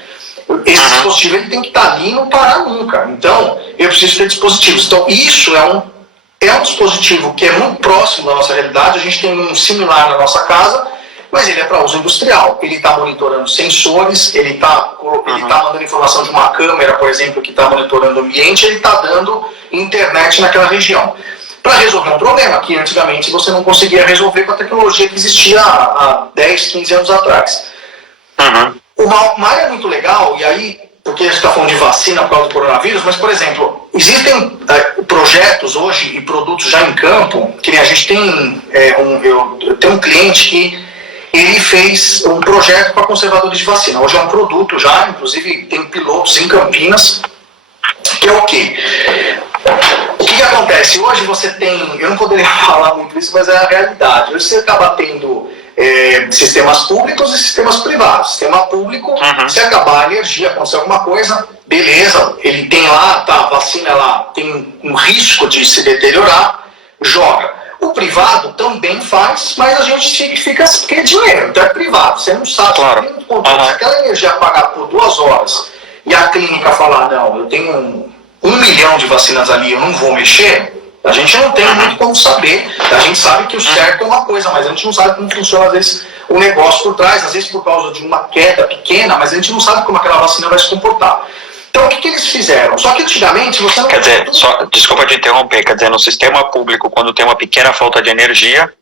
Esse dispositivo ele tem que estar ali e não parar nunca. Então, eu preciso ter dispositivos. Então, isso é um dispositivo que é muito próximo da nossa realidade. A gente tem um similar na nossa casa, mas ele é para uso industrial. Ele está monitorando sensores, ele está mandando informação de uma câmera, por exemplo, que está monitorando o ambiente, ele está dando internet naquela região. Para resolver um problema que antigamente você não conseguia resolver com a tecnologia que existia há 10, 15 anos atrás. Uma área muito legal, e aí, porque a gente está falando de vacina por causa do coronavírus, mas, por exemplo, existem projetos hoje e produtos já em campo, que nem a gente tem, eu tenho um cliente que ele fez um projeto para conservadores de vacina. Hoje é um produto já, inclusive tem pilotos em Campinas, que é o quê? O que acontece? Hoje você tem, eu não poderia falar muito isso, mas é a realidade. Hoje você acaba tendo sistemas públicos e sistemas privados. Sistema público, se acabar a energia, acontecer alguma coisa, beleza, ele tem lá, tá, a vacina ela tem um risco de se deteriorar, joga. O privado também faz, mas a gente fica, porque é dinheiro, então é privado, você não sabe, claro. Você tem muito controle. Se aquela energia apagar por 2 horas e a clínica falar, não, eu tenho 1 milhão de vacinas ali, eu não vou mexer, a gente não tem muito como saber. A gente sabe que o certo é uma coisa, mas a gente não sabe como funciona, às vezes, o negócio por trás, às vezes por causa de uma queda pequena, mas a gente não sabe como aquela vacina vai se comportar. Então, o que eles fizeram? Só que antigamente você não... Quer dizer, desculpa te interromper, quer dizer, no sistema público, quando tem uma pequena falta de energia,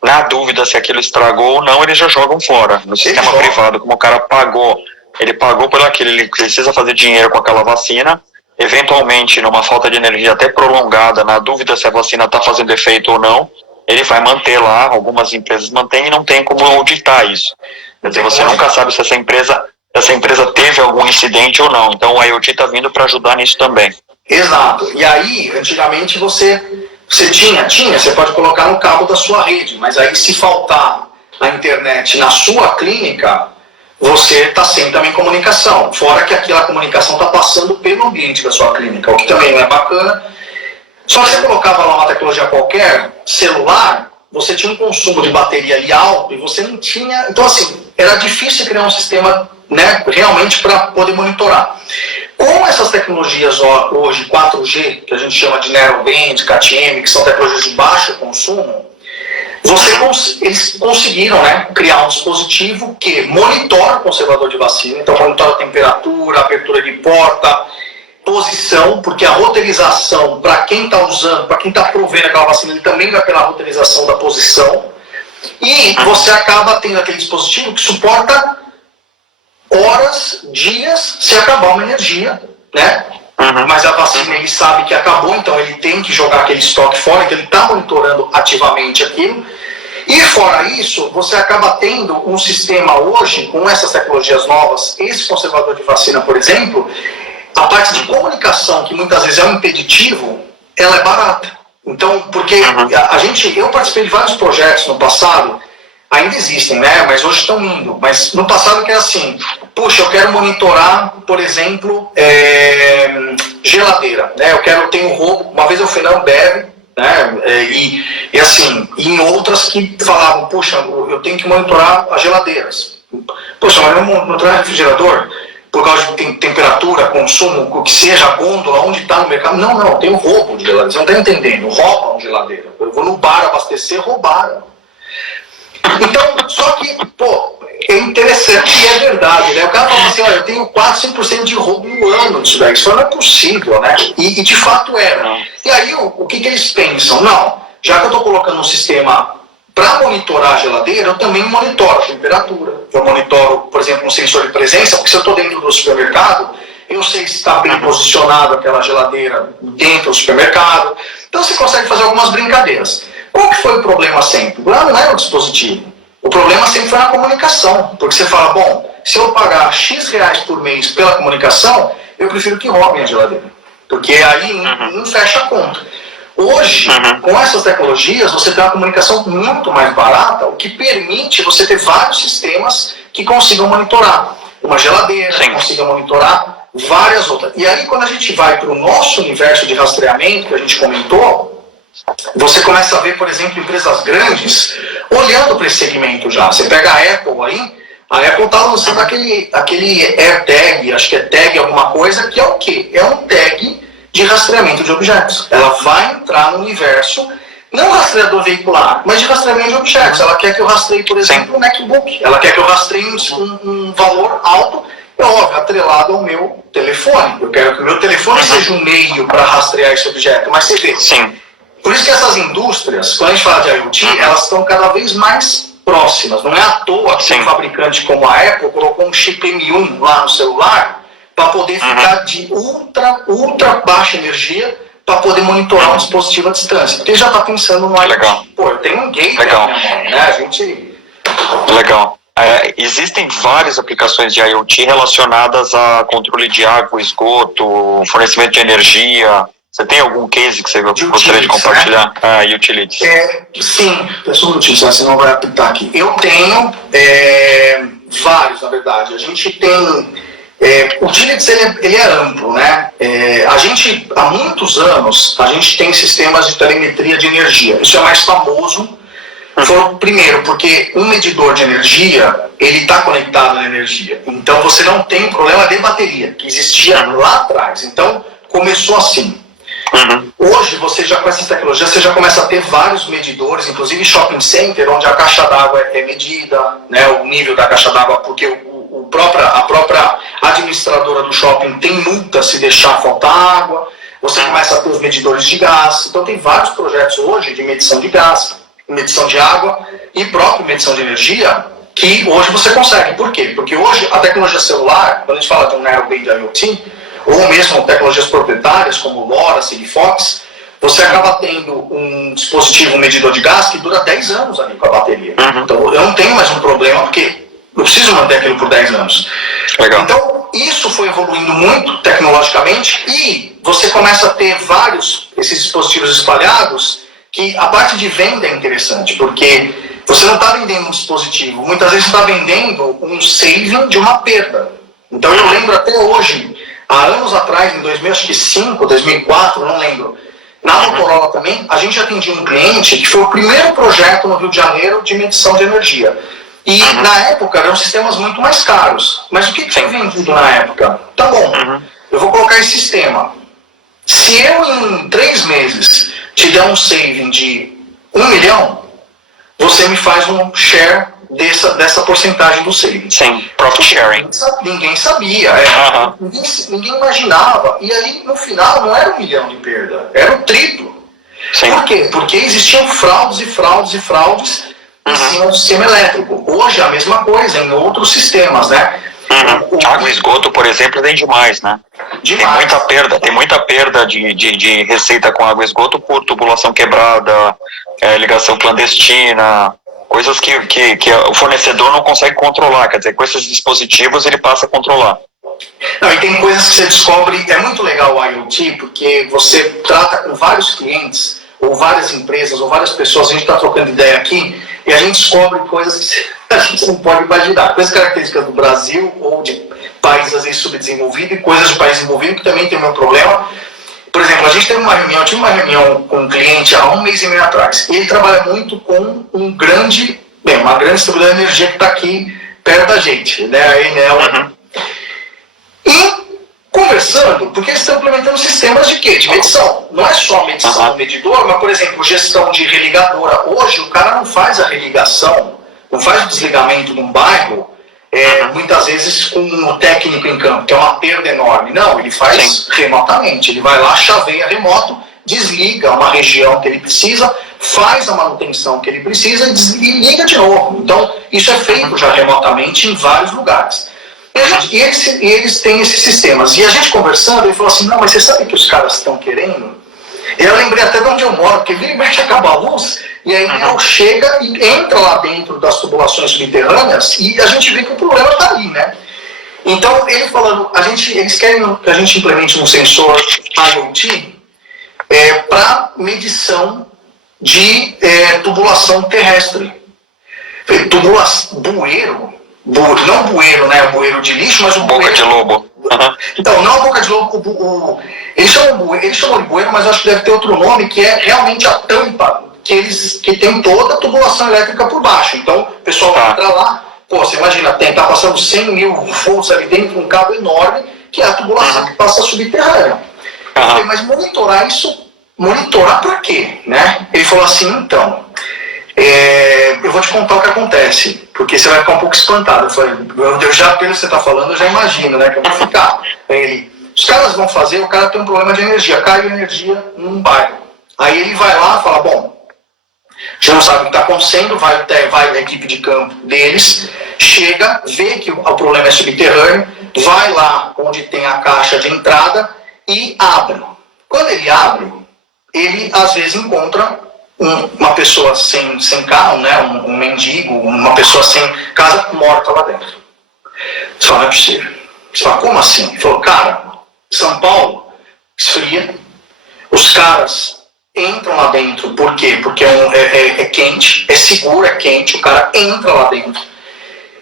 na dúvida se aquilo estragou ou não, eles já jogam fora. No sistema privado, como o cara pagou, ele pagou por aquilo, ele precisa fazer dinheiro com aquela vacina. Eventualmente, numa falta de energia até prolongada, na dúvida se a vacina está fazendo efeito ou não, ele vai manter lá, algumas empresas mantêm e não tem como auditar isso. Quer dizer, você nunca sabe se essa empresa teve algum incidente ou não. Então o IoT está vindo para ajudar nisso também. Exato. E aí, antigamente você você pode colocar no cabo da sua rede, mas aí se faltar a internet na sua clínica, você está sem também comunicação, fora que aquela comunicação está passando pelo ambiente da sua clínica, o que também não é bacana. Só que você colocava lá uma tecnologia qualquer, celular, você tinha um consumo de bateria ali alto e você não tinha... Então, assim, era difícil criar um sistema, né, realmente para poder monitorar. Com essas tecnologias hoje, 4G, que a gente chama de Narrowband, KTM, que são tecnologias de baixo consumo, eles conseguiram, né, criar um dispositivo que monitora o conservador de vacina, então monitora a temperatura, a abertura de porta, posição, porque a roteirização, para quem está usando, para quem está provendo aquela vacina, ele também vai pela roteirização da posição, e você acaba tendo aquele dispositivo que suporta horas, dias, se acabar uma energia, né? Mas a vacina ele sabe que acabou, então ele tem que jogar aquele estoque fora, então ele está monitorando ativamente aquilo. E fora isso, você acaba tendo um sistema hoje, com essas tecnologias novas, esse conservador de vacina, por exemplo, a parte de comunicação, que muitas vezes é um impeditivo, ela é barata. Então, porque eu participei de vários projetos no passado, ainda existem, né? Mas hoje estão indo. Mas no passado que era assim, puxa, eu quero monitorar, por exemplo, geladeira, né? Eu tenho roubo. Uma vez eu fui na Ambev, né? E assim, em outras que falavam, puxa, eu tenho que monitorar as geladeiras. Puxa, mas eu não monitorar refrigerador por causa de temperatura, consumo, o que seja, a gôndola, onde está no mercado. Não, tem um roubo de geladeira. Você não está entendendo. Roubam geladeira. Eu vou no bar abastecer, roubaram. Então, só que, pô, é interessante e é verdade, né? O cara fala assim, olha, eu tenho 4, 5% de roubo no ano disso daí. Isso não é possível, né? E de fato era. E aí, o que eles pensam? Não, já que eu estou colocando um sistema para monitorar a geladeira, eu também monitoro a temperatura. Eu monitoro, por exemplo, um sensor de presença, porque se eu estou dentro do supermercado, eu sei se está bem posicionado aquela geladeira dentro do supermercado. Então você consegue fazer algumas brincadeiras. Qual que foi o problema sempre? O problema não era o dispositivo. O problema sempre foi na comunicação. Porque você fala, bom, se eu pagar X reais por mês pela comunicação, eu prefiro que roubem a geladeira. Porque aí não fecha a conta. Hoje, com essas tecnologias, você tem uma comunicação muito mais barata, o que permite você ter vários sistemas que consigam monitorar. Uma geladeira, que consiga monitorar várias outras. E aí, quando a gente vai para o nosso universo de rastreamento, que a gente comentou, você começa a ver, por exemplo, empresas grandes olhando para esse segmento já. Você pega a Apple aí, a Apple está lançando aquele AirTag, acho que é tag alguma coisa, que é o quê? É um tag de rastreamento de objetos. Ela vai entrar no universo, não rastreador veicular, mas de rastreamento de objetos. Ela quer que eu rastreie, por exemplo, um MacBook. Ela quer que eu rastreie um valor alto, óbvio, atrelado ao meu telefone. Eu quero que o meu telefone seja um meio para rastrear esse objeto. Mas você vê. Sim. Por isso que essas indústrias, quando a gente fala de IoT, elas estão cada vez mais próximas. Não é à toa que um fabricante como a Apple colocou um chip M1 lá no celular para poder ficar de ultra baixa energia para poder monitorar um dispositivo à distância. Porque ele já está pensando no IoT. Legal. Pô, eu tenho um gate na minha mão, né? A gente... Legal. Existem várias aplicações de IoT relacionadas a controle de água, esgoto, fornecimento de energia. Você tem algum case que você gostaria de compartilhar? Né? Utilities. Sim, pessoal do Utilities, senão vai apitar aqui. Eu tenho vários, na verdade. A gente tem... o Utilities ele é amplo, né? A gente, há muitos anos, a gente tem sistemas de telemetria de energia. Isso é mais famoso. Primeiro, porque um medidor de energia, ele está conectado na energia. Então você não tem problema de bateria, que existia lá atrás. Então começou assim. Hoje, você já com essas tecnologias, você já começa a ter vários medidores, inclusive shopping center, onde a caixa d'água é medida, né, o nível da caixa d'água, porque a própria administradora do shopping tem multa se deixar faltar água. Você começa a ter os medidores de gás. Então tem vários projetos hoje de medição de gás, medição de água e própria medição de energia, que hoje você consegue. Por quê? Porque hoje a tecnologia celular, quando a gente fala de um Narrowband IoT, ou mesmo tecnologias proprietárias como o LoRa, Sigfox, você acaba tendo um dispositivo, um medidor de gás que dura 10 anos ali com a bateria. Então eu não tenho mais um problema, porque eu preciso manter aquilo por 10 anos. Legal. Então isso foi evoluindo muito tecnologicamente e você começa a ter esses dispositivos espalhados, que a parte de venda é interessante, porque você não está vendendo um dispositivo, muitas vezes você está vendendo um saving de uma perda. Então eu lembro até hoje, há anos atrás, em 2005, 2004, não lembro, na Motorola também, a gente atendia um cliente que foi o primeiro projeto no Rio de Janeiro de medição de energia. E na época eram sistemas muito mais caros. Mas o que foi vendido na época? Tá bom, eu vou colocar esse sistema. Se eu em 3 meses te der um saving de 1 milhão, você me faz um share dessa porcentagem do saving. Sim, profit sharing. Ninguém sabia, ninguém imaginava. E aí, no final, não era 1 milhão de perda, era o triplo. Sim. Por quê? Porque existiam fraudes e fraudes e fraudes em cima do sistema elétrico. Hoje é a mesma coisa, em outros sistemas, né? Água e esgoto, por exemplo, tem demais, né? Demais. Tem muita perda de receita com água e esgoto por tubulação quebrada, ligação clandestina, coisas que o fornecedor não consegue controlar. Quer dizer, com esses dispositivos ele passa a controlar. Não, e tem coisas que você descobre, é muito legal o IoT, porque você trata com vários clientes, ou várias empresas, ou várias pessoas, a gente está trocando ideia aqui, e a gente descobre coisas que a gente não pode imaginar. Coisas características do Brasil, ou de países às vezes subdesenvolvidos, e coisas de países envolvidos que também tem o mesmo problema. Por exemplo, a gente teve uma reunião, eu tive uma reunião com um cliente há 1 mês e meio atrás, e ele trabalha muito com uma grande distribuidora de energia que está aqui perto da gente, né, a Enel. E conversando, porque eles estão implementando sistemas de quê? De medição. Não é só medição do medidor, mas, por exemplo, gestão de religadora. Hoje o cara não faz a religação não faz o desligamento num bairro, muitas vezes com o técnico em campo, que é uma perda enorme. Não, ele faz remotamente, ele vai lá, chaveia remoto, desliga uma região que ele precisa, faz a manutenção que ele precisa e desliga de novo. Então, isso é feito já remotamente em vários lugares. E eles têm esses sistemas. E a gente conversando, ele falou assim, não, mas você sabe o que os caras estão querendo? Eu lembrei até de onde eu moro, porque vira e mexe acaba a luz, e aí ele chega e entra lá dentro das tubulações subterrâneas, e a gente vê que o problema está ali, né? Então, ele falando, eles querem que a gente implemente um sensor IoT para medição de tubulação terrestre. Bueiro, não bueiro, né? Bueiro de lixo, mas o boca bueiro... de lobo. Então, não a boca de lobo, eles chamam de bueiro, mas eu acho que deve ter outro nome, que é realmente a tampa que tem toda a tubulação elétrica por baixo. Então, o pessoal vai entrar lá, você imagina, tá passando 100 mil volts ali dentro, um cabo enorme, que é a tubulação que passa subterrânea. Eu falei, mas monitorar para quê? Né? Ele falou assim, então, eu vou te contar o que acontece, porque você vai ficar um pouco espantado. Eu falei, eu já, pelo que você está falando, eu já imagino, né, que eu vou ficar. Os caras vão fazer, o cara tem um problema de energia, cai energia num bairro. Aí ele vai lá e fala, bom, já não sabe o que está acontecendo, vai a equipe de campo deles, chega, vê que o problema é subterrâneo, vai lá onde tem a caixa de entrada e abre. Quando ele abre, ele às vezes encontra uma pessoa sem carro, né, um mendigo, uma pessoa sem casa morta lá dentro. Você fala, não é possível. Você fala, como assim? Ele falou, cara, São Paulo esfria, os caras entram lá dentro, por quê? Porque é quente, é seguro, é quente, o cara entra lá dentro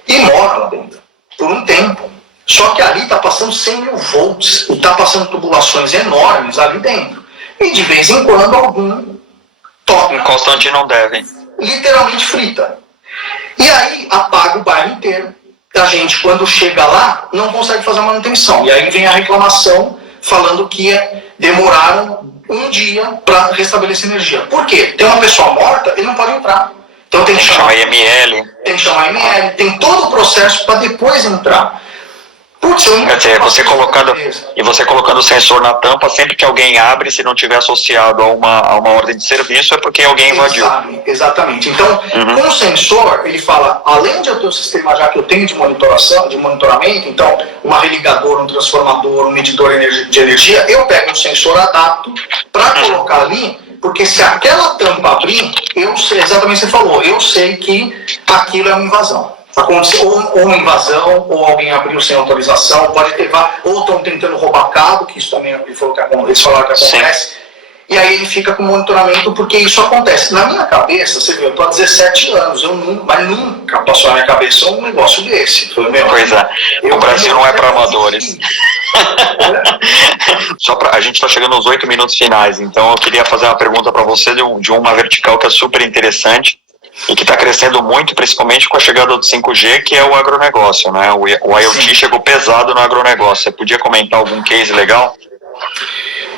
e mora lá dentro por um tempo. Só que ali está passando 100 mil volts e está passando tubulações enormes ali dentro. E de vez em quando algum toca. Constante não deve. Literalmente frita. E aí apaga o bairro inteiro. A gente, quando chega lá, não consegue fazer a manutenção. E aí vem a reclamação falando que demoraram um dia para restabelecer energia. Por quê? Tem uma pessoa morta, ele não pode entrar. Então tem que chamar IML. Tem que chamar IML. Tem todo o processo para depois entrar. Putz, Quer dizer, você colocando o sensor na tampa, sempre que alguém abre, se não tiver associado a uma ordem de serviço, é porque alguém invadiu. Exatamente. Então, com o sensor, ele fala, além de eu ter o sistema já que eu tenho de monitoramento, então, uma religadora, um transformador, um medidor de energia, eu pego um sensor, adapto para colocar ali, porque se aquela tampa abrir, eu sei, exatamente o que você falou, eu sei que aquilo é uma invasão. Aconteceu ou uma invasão, ou alguém abriu sem autorização, pode ter, ou estão tentando roubar cabo, que isso também eles falaram que acontece. Sim. E aí ele fica com monitoramento porque isso acontece. Na minha cabeça, você viu, eu estou há 17 anos, mas nunca passou na minha cabeça um negócio desse. Pois é, o Brasil não é para amadores. A gente está chegando aos 8 minutos finais, então eu queria fazer uma pergunta para você de uma vertical que é super interessante e que está crescendo muito, principalmente com a chegada do 5G, que é o agronegócio, né? O IoT chegou pesado no agronegócio. Você podia comentar algum case legal?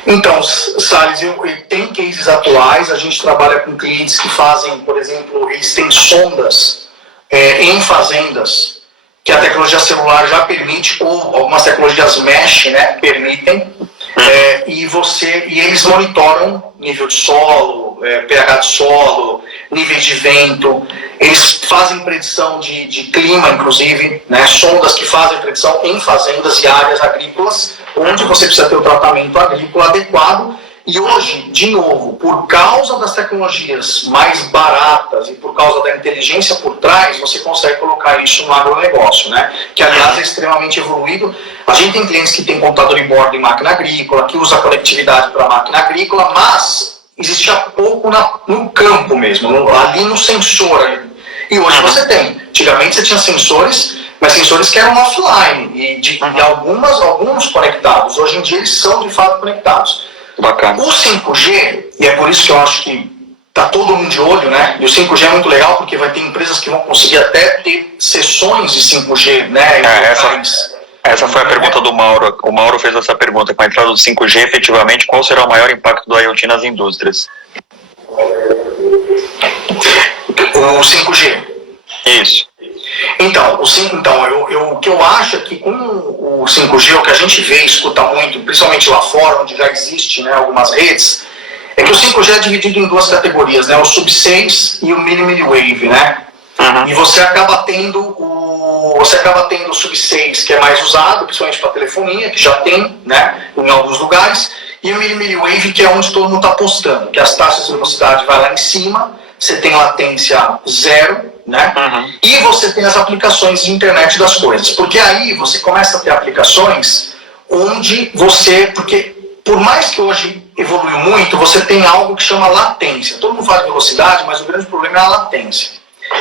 Então, Salles, tem cases atuais, a gente trabalha com clientes que fazem, por exemplo, eles têm sondas em fazendas, que a tecnologia celular já permite, ou algumas tecnologias mesh, né, permitem, e eles monitoram nível de solo, pH de solo, níveis de vento, eles fazem predição de clima, inclusive, né, sondas que fazem predição em fazendas e áreas agrícolas, onde você precisa ter o tratamento agrícola adequado. E hoje, de novo, por causa das tecnologias mais baratas e por causa da inteligência por trás, você consegue colocar isso no agronegócio, né? Que, aliás, é extremamente evoluído. A gente tem clientes que tem computador em bordo em máquina agrícola, que usa conectividade para máquina agrícola, mas existia pouco no campo mesmo, ali no sensor. E hoje você tem. Antigamente você tinha sensores, mas sensores que eram offline e alguns conectados. Hoje em dia eles são de fato conectados. Bacana. O 5G, e é por isso que eu acho que está todo mundo de olho, né? E o 5G é muito legal porque vai ter empresas que vão conseguir até ter sessões de 5G, né? Essa foi a pergunta do Mauro. O Mauro fez essa pergunta. Com a entrada do 5G, efetivamente, qual será o maior impacto do IoT nas indústrias? O 5G. Isso. Então, o que eu acho é que com o 5G, o que a gente vê e escuta muito, principalmente lá fora, onde já existe, né, algumas redes, é que o 5G é dividido em duas categorias, né, o Sub-6 e o Millimeter-Wave, né? Uhum. E você acaba tendo o Sub-6, que é mais usado, principalmente para telefonia, que já tem, né, em alguns lugares, e o Millimeter-Wave, que é onde todo mundo está apostando, que as taxas de velocidade vai lá em cima, você tem latência zero, né? Uhum. E você tem as aplicações de internet das coisas, porque aí você começa a ter aplicações onde porque por mais que hoje evoluiu muito, você tem algo que chama latência. Todo mundo fala de velocidade, mas o grande problema é a latência.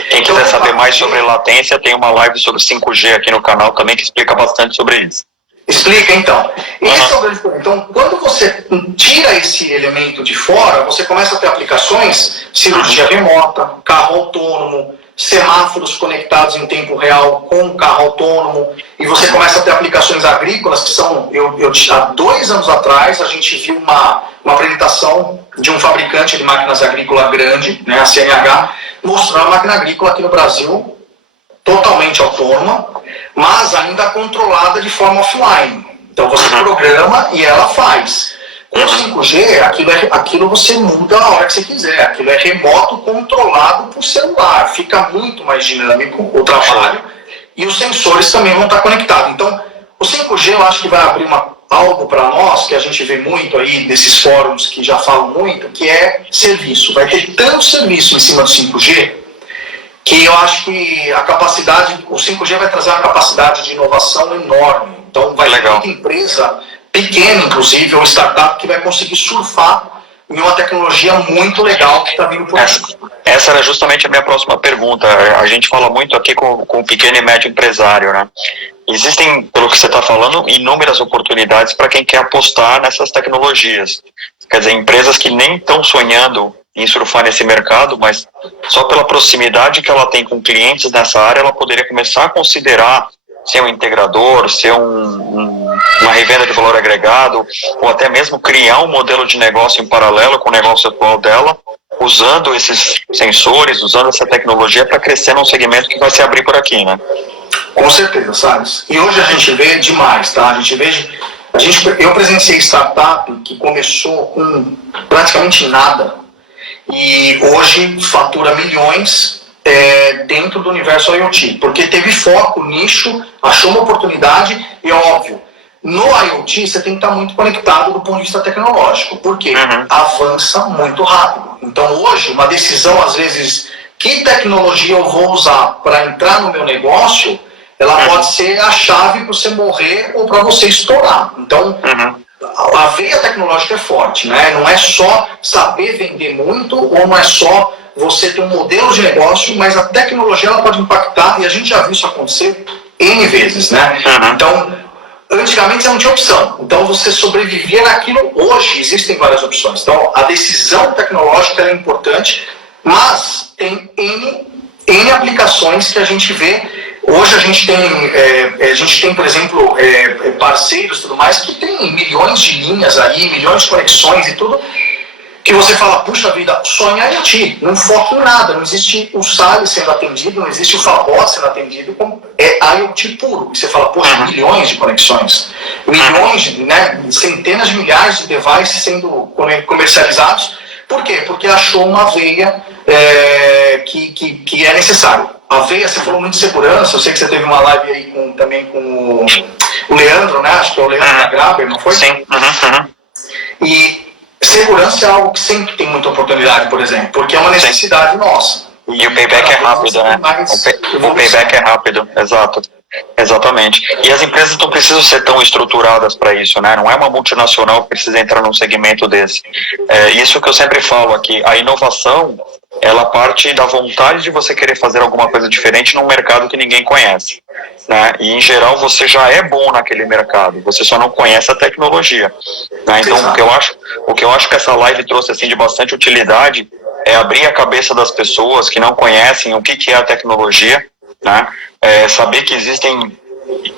Quem quiser saber mais sobre latência, tem uma live sobre 5G aqui no canal também que explica bastante sobre isso. Explica então. Esse é o grande problema. Então, quando você tira esse elemento de fora, você começa a ter aplicações, cirurgia remota, carro autônomo, semáforos conectados em tempo real com o carro autônomo, e você começa a ter aplicações agrícolas que são... há 2 anos atrás, a gente viu uma apresentação de um fabricante de máquinas agrícolas grande, né, a CNH, mostrando a máquina agrícola aqui no Brasil totalmente autônoma, mas ainda controlada de forma offline. Então você programa e ela faz. Com o 5G, aquilo você muda a hora que você quiser. Aquilo é remoto, controlado por celular. Fica muito mais dinâmico o trabalho e os sensores também vão estar conectados. Então, o 5G eu acho que vai abrir algo para nós, que a gente vê muito aí nesses fóruns que já falam muito, que é serviço. Vai ter tanto serviço em cima do 5G que eu acho que o 5G vai trazer uma capacidade de inovação enorme. Então vai ter muita empresa pequena, inclusive, ou startup, que vai conseguir surfar em uma tecnologia muito legal que está vindo por aí. Essa era justamente a minha próxima pergunta. A gente fala muito aqui com o pequeno e médio empresário, né? Existem, pelo que você está falando, inúmeras oportunidades para quem quer apostar nessas tecnologias. Quer dizer, empresas que nem estão sonhando em surfar nesse mercado, mas só pela proximidade que ela tem com clientes nessa área, ela poderia começar a considerar ser um integrador, ser uma revenda de valor agregado, ou até mesmo criar um modelo de negócio em paralelo com o negócio atual dela, usando esses sensores, usando essa tecnologia para crescer num segmento que vai se abrir por aqui, né? Com certeza, Salles. E hoje a gente vê demais, tá? Eu presenciei startup que começou com praticamente nada e hoje fatura milhões dentro do universo IoT, porque teve foco, nicho, achou uma oportunidade e é óbvio, no IoT você tem que estar muito conectado do ponto de vista tecnológico, porque avança muito rápido. Então hoje, uma decisão às vezes, que tecnologia eu vou usar para entrar no meu negócio, ela pode ser a chave para você morrer ou para você estourar. Então, a veia tecnológica é forte, né? Não é só saber vender muito, ou não é só você ter um modelo de negócio, mas a tecnologia ela pode impactar, e a gente já viu isso acontecer N vezes, né? Então, antigamente você não tinha opção. Então, você sobrevivia naquilo. Hoje existem várias opções. Então, a decisão tecnológica é importante, mas tem N aplicações que a gente vê. Hoje a gente tem, por exemplo, parceiros e tudo mais que tem milhões de linhas aí, milhões de conexões e tudo, que você fala, puxa vida, só em IoT, não foca em nada, não existe o Salles sendo atendido, não existe o Fabot sendo atendido, é IoT puro. E você fala, poxa, milhões de conexões, milhões, né, centenas de milhares de devices sendo comercializados. Por quê? Porque achou uma veia que é necessário. A veia, você falou muito de segurança, eu sei que você teve uma live aí também com o Leandro, né? Acho que é o Leandro da Graber, não foi? Sim. E segurança é algo que sempre tem muita oportunidade, por exemplo, porque é uma necessidade nossa. E o payback é rápido, né? O payback é rápido, exato. Exatamente. E as empresas não precisam ser tão estruturadas para isso, né? Não é uma multinacional que precisa entrar num segmento desse. Isso que eu sempre falo aqui, a inovação, ela parte da vontade de você querer fazer alguma coisa diferente num mercado que ninguém conhece, né? E em geral você já é bom naquele mercado, você só não conhece a tecnologia, né? Então o que eu acho que essa live trouxe assim de bastante utilidade é abrir a cabeça das pessoas que não conhecem o que é a tecnologia, né? Saber que existem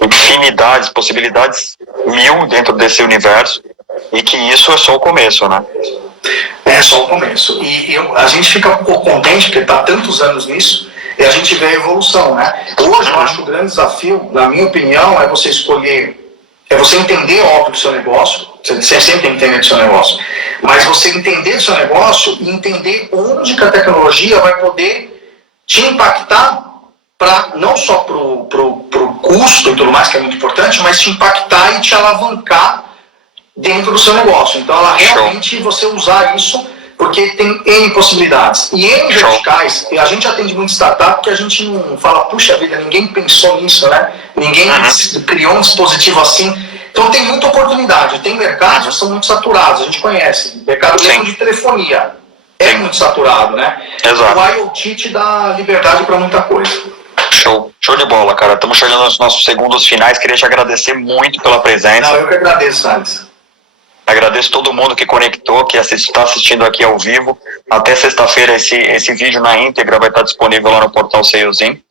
infinidades, possibilidades mil dentro desse universo e que isso é só o começo, né? É só o começo. E a gente fica um pouco contente, porque está há tantos anos nisso, e a gente vê a evolução, né? Hoje eu acho que o grande desafio, na minha opinião, é você escolher, é você entender, óbvio, do seu negócio, você sempre tem que entender do seu negócio, mas você entender do seu negócio e entender onde que a tecnologia vai poder te impactar, não só pro custo e tudo mais, que é muito importante, mas te impactar e te alavancar dentro do seu negócio. Então, ela realmente, você usar isso, porque tem N possibilidades. E N verticais, e a gente atende muito startup, porque a gente não fala, puxa vida, ninguém pensou nisso, né? Ninguém criou um dispositivo assim. Então, tem muita oportunidade. Tem mercados que são muito saturados, a gente conhece. Mercado mesmo de telefonia é muito saturado, né? Exato. O IoT te dá liberdade para muita coisa. Show de bola, cara. Estamos chegando nos nossos segundos finais. Queria te agradecer muito pela presença. Não, eu que agradeço, Salles. Agradeço todo mundo que conectou, que está assistindo aqui ao vivo. Até sexta-feira esse vídeo na íntegra vai estar disponível lá no portal Salesin,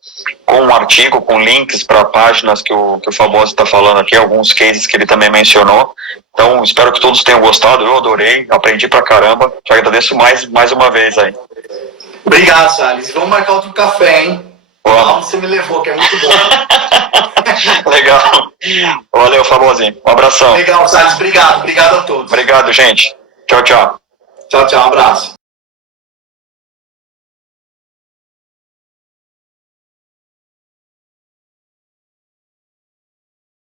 com um artigo, com links para páginas que o Fabosi está falando aqui, alguns cases que ele também mencionou. Então, espero que todos tenham gostado. Eu adorei, aprendi pra caramba. Te agradeço mais uma vez aí. Obrigado, Salles. Vamos marcar outro café, hein? Lá onde você me levou, que é muito bom. Legal. Valeu, Fabosinho. Um abração. Legal, Salles. Obrigado a todos. Obrigado, gente. Tchau. Tchau, um abraço.